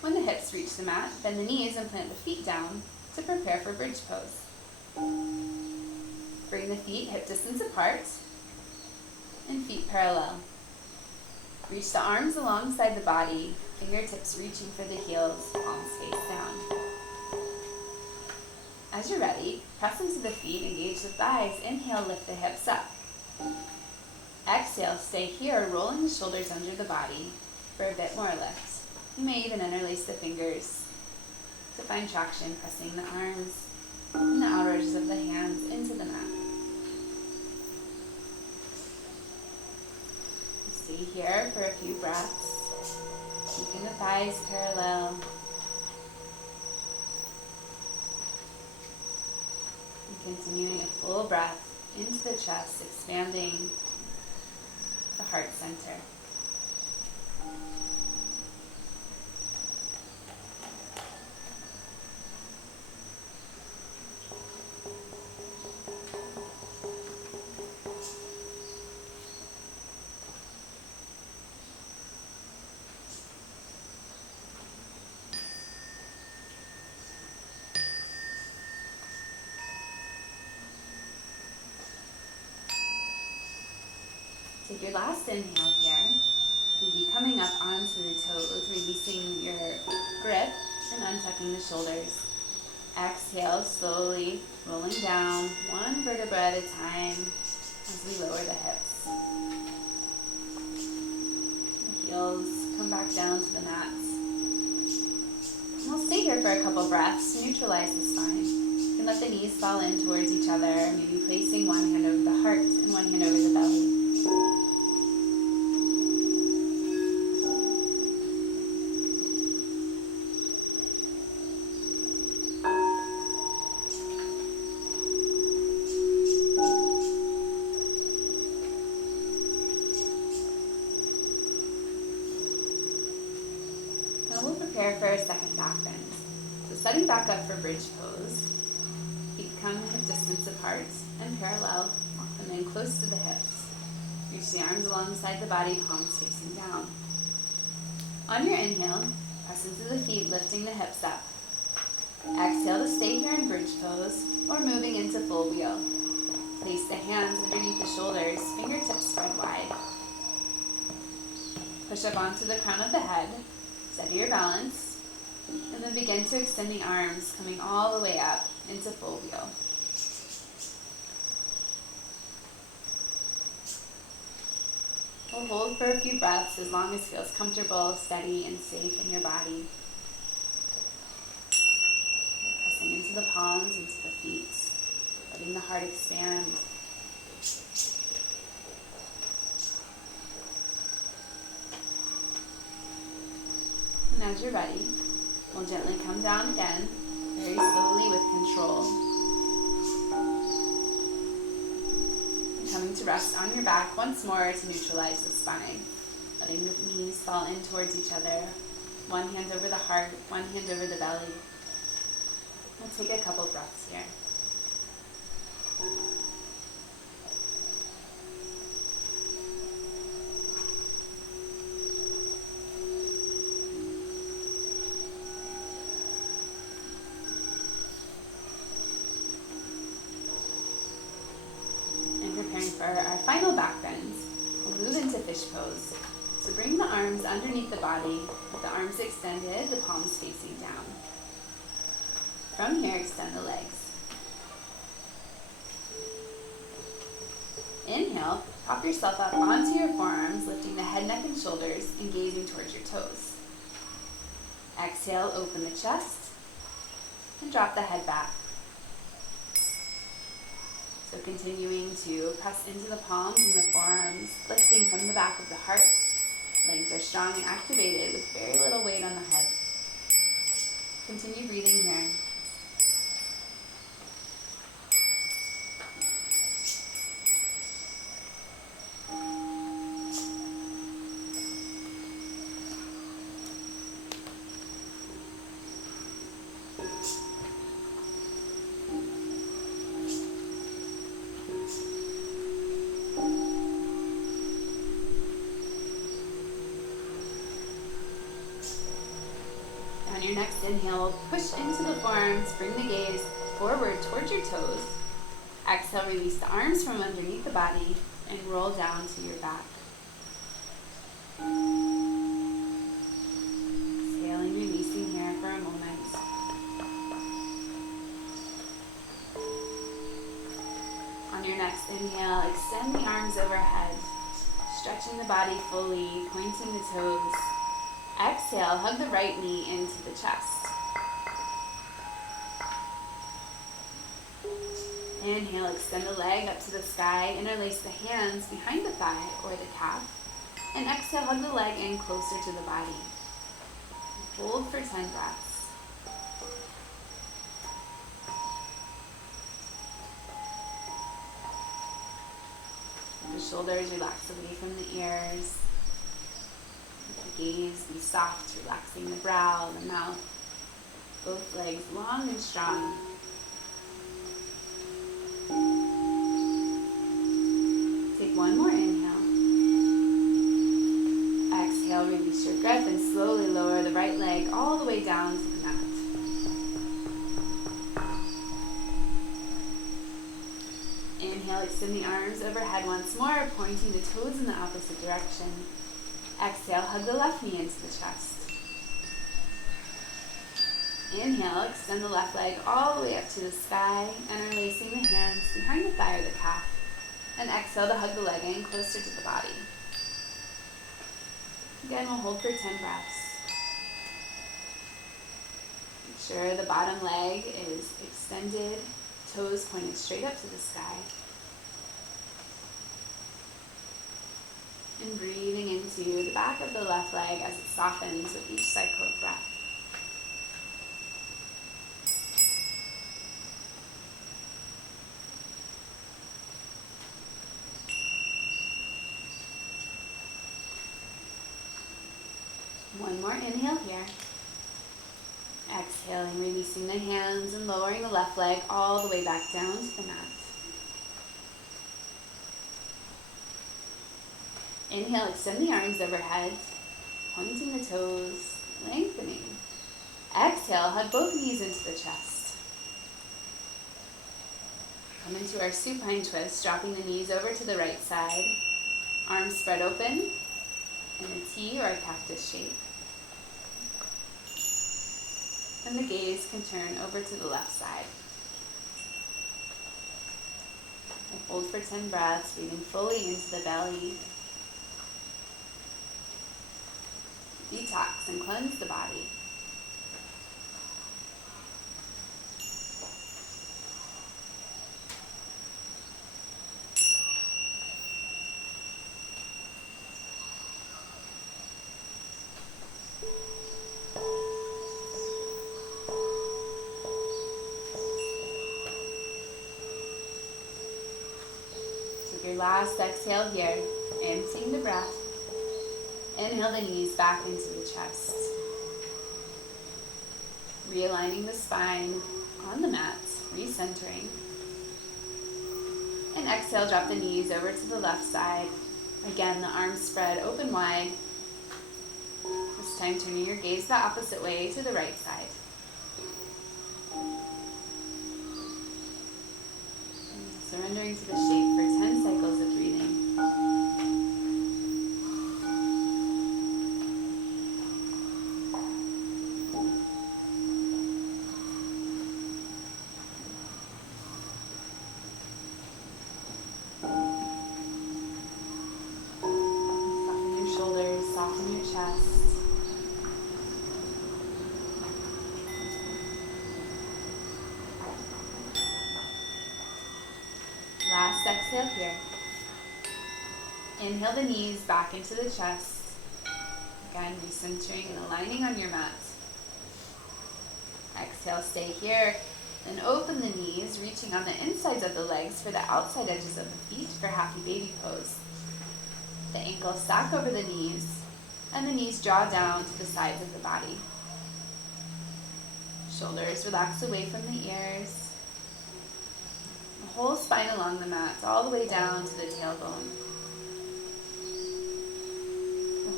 When the hips reach the mat, bend the knees and plant the feet down to prepare for bridge pose. Bring the feet hip distance apart and feet parallel. Reach the arms alongside the body, fingertips reaching for the heels, palms face down. As you're ready, press into the feet, engage the thighs. Inhale, lift the hips up. Exhale, stay here, rolling the shoulders under the body for a bit more lift. You may even interlace the fingers to find traction, pressing the arms and the outer edges of the hands into the mat. Stay here for a few breaths, keeping the thighs parallel. And continuing a full breath into the chest, expanding the heart center. Take your last inhale here. You'll be coming up onto the toes, releasing your grip and untucking the shoulders. Exhale, slowly rolling down one vertebra at a time as we lower the hips. The heels come back down to the mat. And we'll stay here for a couple breaths to neutralize the spine. You can let the knees fall in towards each other, maybe placing one hand over the heart and one hand over the belly. Now we'll prepare for a second back bend. So setting back up for bridge pose, feet come hip distance apart and parallel, walk them in close to the hips. Reach the arms alongside the body, palms facing down. On your inhale, press into the feet, lifting the hips up. Exhale to stay here in bridge pose or moving into full wheel. Place the hands underneath the shoulders, fingertips spread wide. Push up onto the crown of the head, steady your balance, and then begin to extend the arms, coming all the way up into full wheel. We'll hold for a few breaths as long as it feels comfortable, steady, and safe in your body. Pressing into the palms, into the feet, letting the heart expand. And as you're ready, we'll gently come down again, very slowly with control. Coming to rest on your back once more to neutralize the spine. Letting the knees fall in towards each other. One hand over the heart, one hand over the belly. We'll take a couple breaths here. Preparing for our final back bend, we'll move into fish pose. So bring the arms underneath the body, with the arms extended, the palms facing down. From here, extend the legs. Inhale, prop yourself up onto your forearms, lifting the head, neck, and shoulders, and gazing towards your toes. Exhale, open the chest, and drop the head back. So continuing to press into the palms and the forearms, lifting from the back of the heart. Legs are strong and activated with very little weight on the head. Continue breathing here. On your next inhale, push into the forearms, bring the gaze forward towards your toes. Exhale, release the arms from underneath the body and roll down to your back. Exhaling, releasing here for a moment. On your next inhale, extend the arms overhead, stretching the body fully, pointing the toes. Exhale, hug the right knee into the chest. Inhale, extend the leg up to the sky, interlace the hands behind the thigh or the calf. And exhale, hug the leg in closer to the body. Hold for 10 breaths. The shoulders relax away from the ears. The gaze be soft, relaxing the brow, the mouth. Both legs long and strong. Take one more inhale. Exhale, release your grip and slowly lower the right leg all the way down to the mat. Inhale, extend the arms overhead once more, pointing the toes in the opposite direction. Exhale, hug the left knee into the chest. Inhale, extend the left leg all the way up to the sky, interlacing the hands behind the thigh or the calf. And exhale to hug the leg in closer to the body. Again, we'll hold for 10 breaths. Make sure the bottom leg is extended, toes pointed straight up to the sky. And breathing into the back of the left leg as it softens with each cycle of breath. One more inhale here. Exhaling, releasing the hands and lowering the left leg all the way back down to the mat. Inhale, extend the arms overhead, pointing the toes, lengthening. Exhale, hug both knees into the chest. Come into our supine twist, dropping the knees over to the right side. Arms spread open in a T or a cactus shape. And the gaze can turn over to the left side. And hold for 10 breaths, breathing fully into the belly. Detox and cleanse the body. Take your last exhale here, emptying the breath. Inhale the knees back into the chest. Realigning the spine on the mat, recentering. And exhale, drop the knees over to the left side. Again, the arms spread open wide. This time turning your gaze the opposite way to the right side. And surrendering to the shape for 10 cycles of breathing. Soften your chest. Last exhale here. Inhale the knees back into the chest. Again, recentering and aligning on your mat. Exhale, stay here. Then open the knees, reaching on the insides of the legs for the outside edges of the feet for happy baby pose. The ankles stack over the knees, and the knees draw down to the sides of the body. Shoulders relax away from the ears. The whole spine along the mat, all the way down to the tailbone.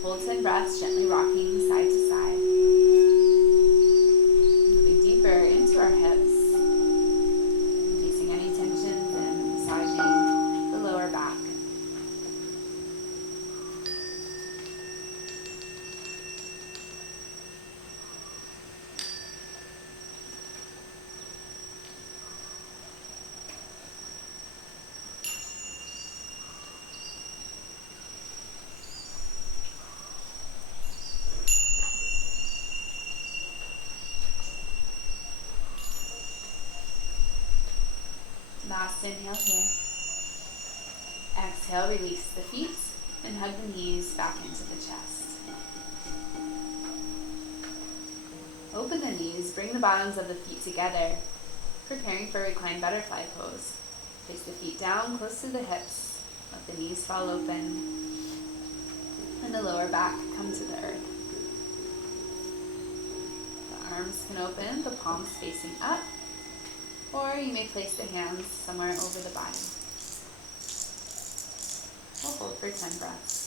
Hold 10 breaths, gently rocking side to side. Moving deeper into our hips, releasing any tensions and massaging the lower back. Last inhale here. Exhale, release the feet and hug the knees back into the chest. Open the knees, bring the bottoms of the feet together, preparing for reclined butterfly pose. Place the feet down close to the hips, let the knees fall open, and the lower back come to the earth. The arms can open, the palms facing up, or you may place the hands somewhere over the body. We'll hold for 10 breaths.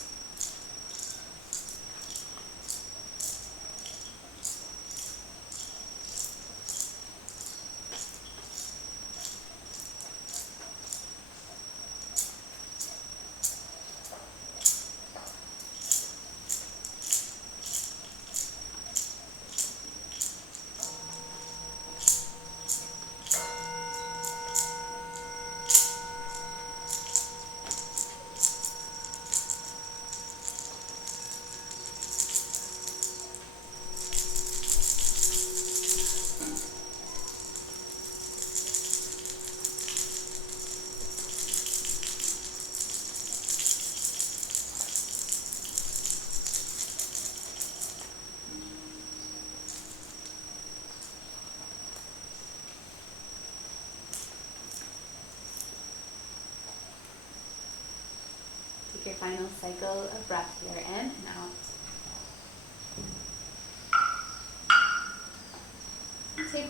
Take your final cycle of breath here in and out.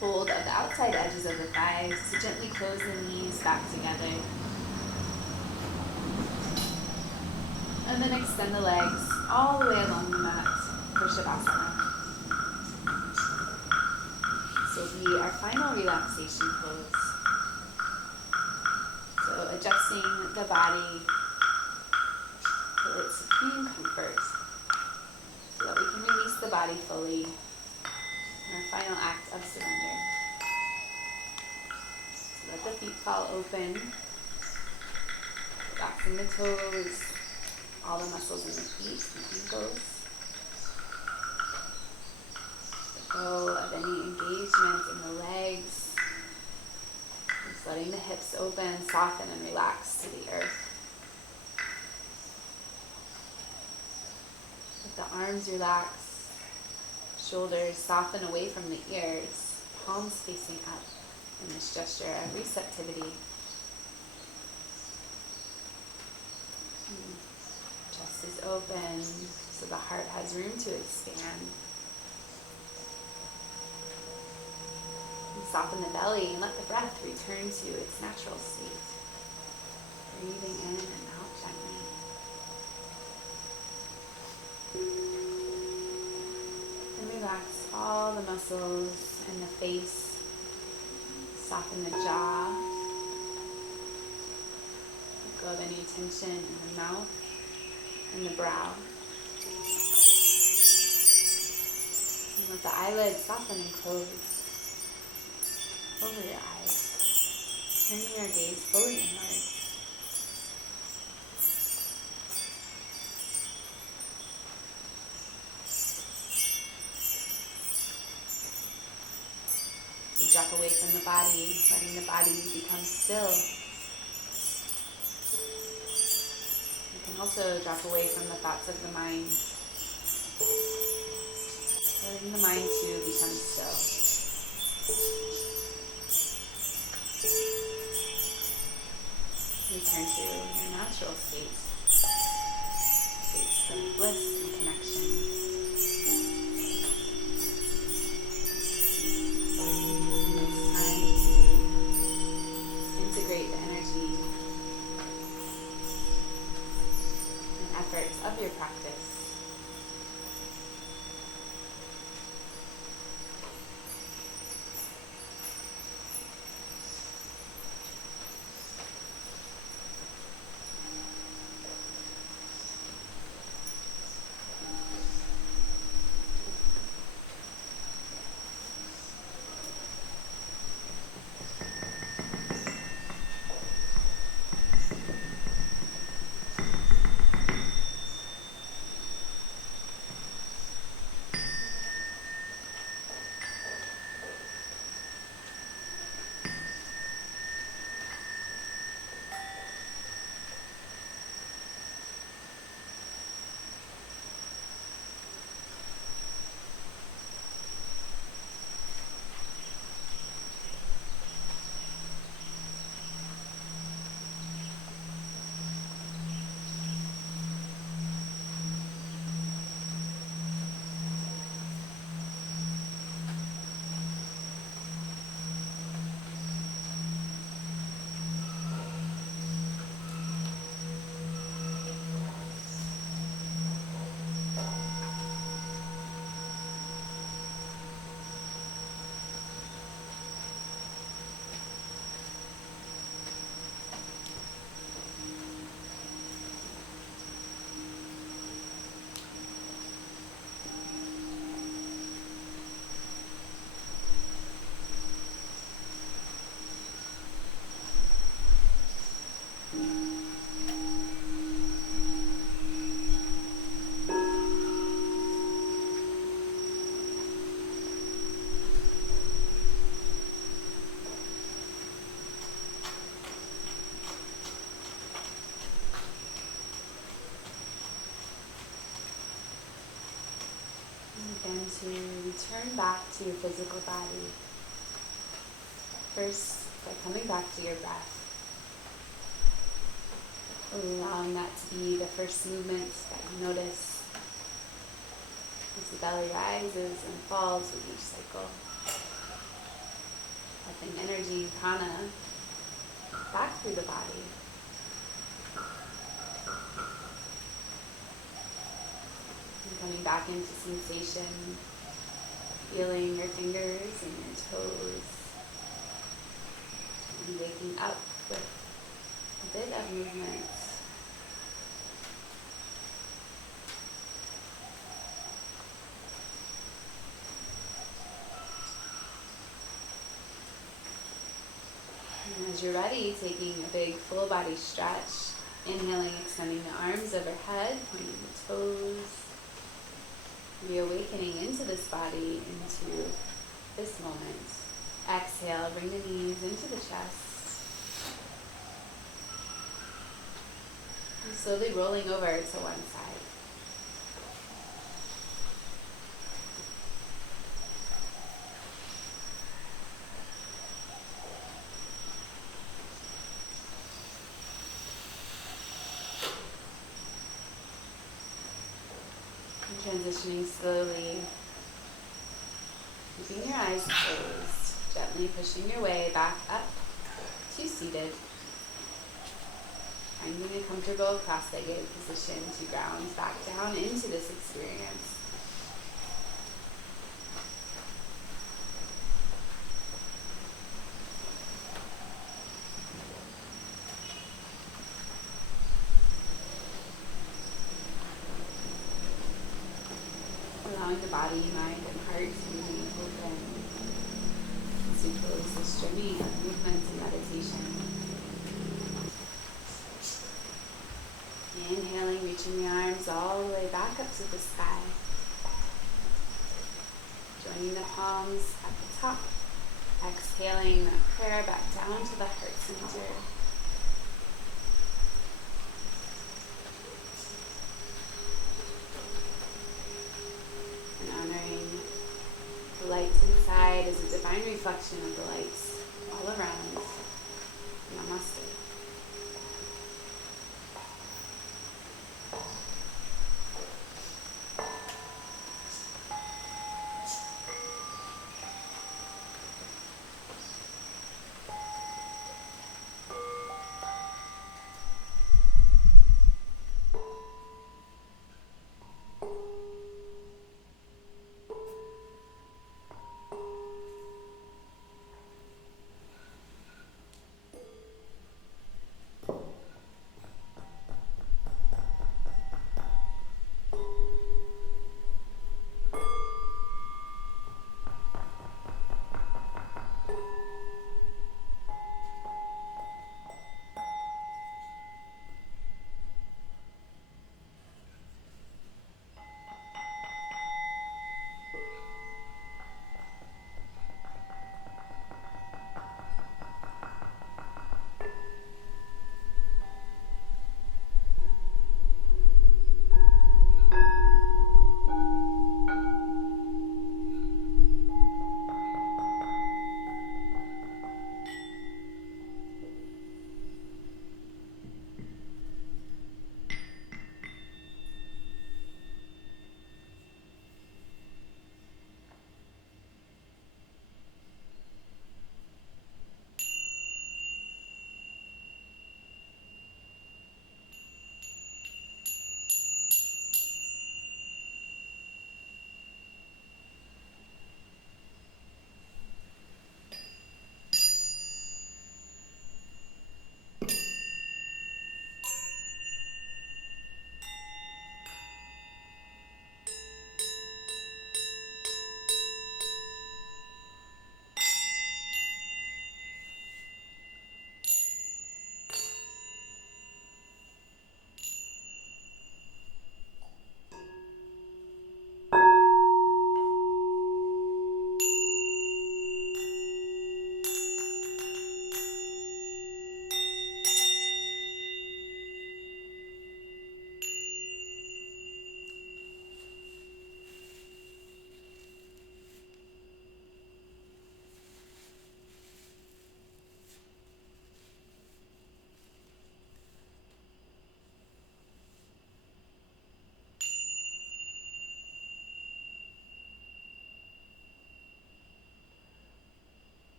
hold of the outside edges of the thighs. So gently close the knees back together. And then extend the legs all the way along the mat for Shavasana. So it'll be our final relaxation pose. So adjusting the body to its supreme comfort so that we can release the body fully in our final act of surrender. So let the feet fall open, relaxing the toes, all the muscles in the feet and ankles. Let go of any engagement in the legs. Just letting the hips open, soften, and relax to the earth. Let the arms relax, shoulders soften away from the ears, palms facing up in this gesture of receptivity. Chest is open, so the heart has room to expand. Soften the belly and let the breath return to its natural state. Breathing in and out gently. And relax all the muscles in the face. Soften the jaw. Let go of any tension in the mouth and the brow. And let the eyelids soften and close over your eyes, turning your gaze fully inward. So drop away from the body, letting the body become still. You can also drop away from the thoughts of the mind, letting the mind too become still. Return to your natural state of bliss and connection. And it's time to integrate the energy and efforts of your practice. And to return back to your physical body. First, by coming back to your breath. Allowing that to be the first movement that you notice as the belly rises and falls with each cycle. Letting energy, prana, back through the body. And coming back into sensation, feeling your fingers and your toes. And waking up with a bit of movement. And as you're ready, taking a big full body stretch, inhaling, extending the arms overhead, pointing the toes, reawakening into this body, into this moment. Exhale, bring the knees into the chest. And slowly rolling over to one side. Transitioning slowly, keeping your eyes closed, gently pushing your way back up to seated. Finding a comfortable cross-legged position to ground back down into this experience. Allowing the body, mind, and heart to remain open as we close this journey of movement and meditation. Inhaling, reaching the arms all the way back up to the sky. Joining the palms at the top. Exhaling that prayer back down to the heart center. The lights inside is a divine reflection of the lights all around. Namaste.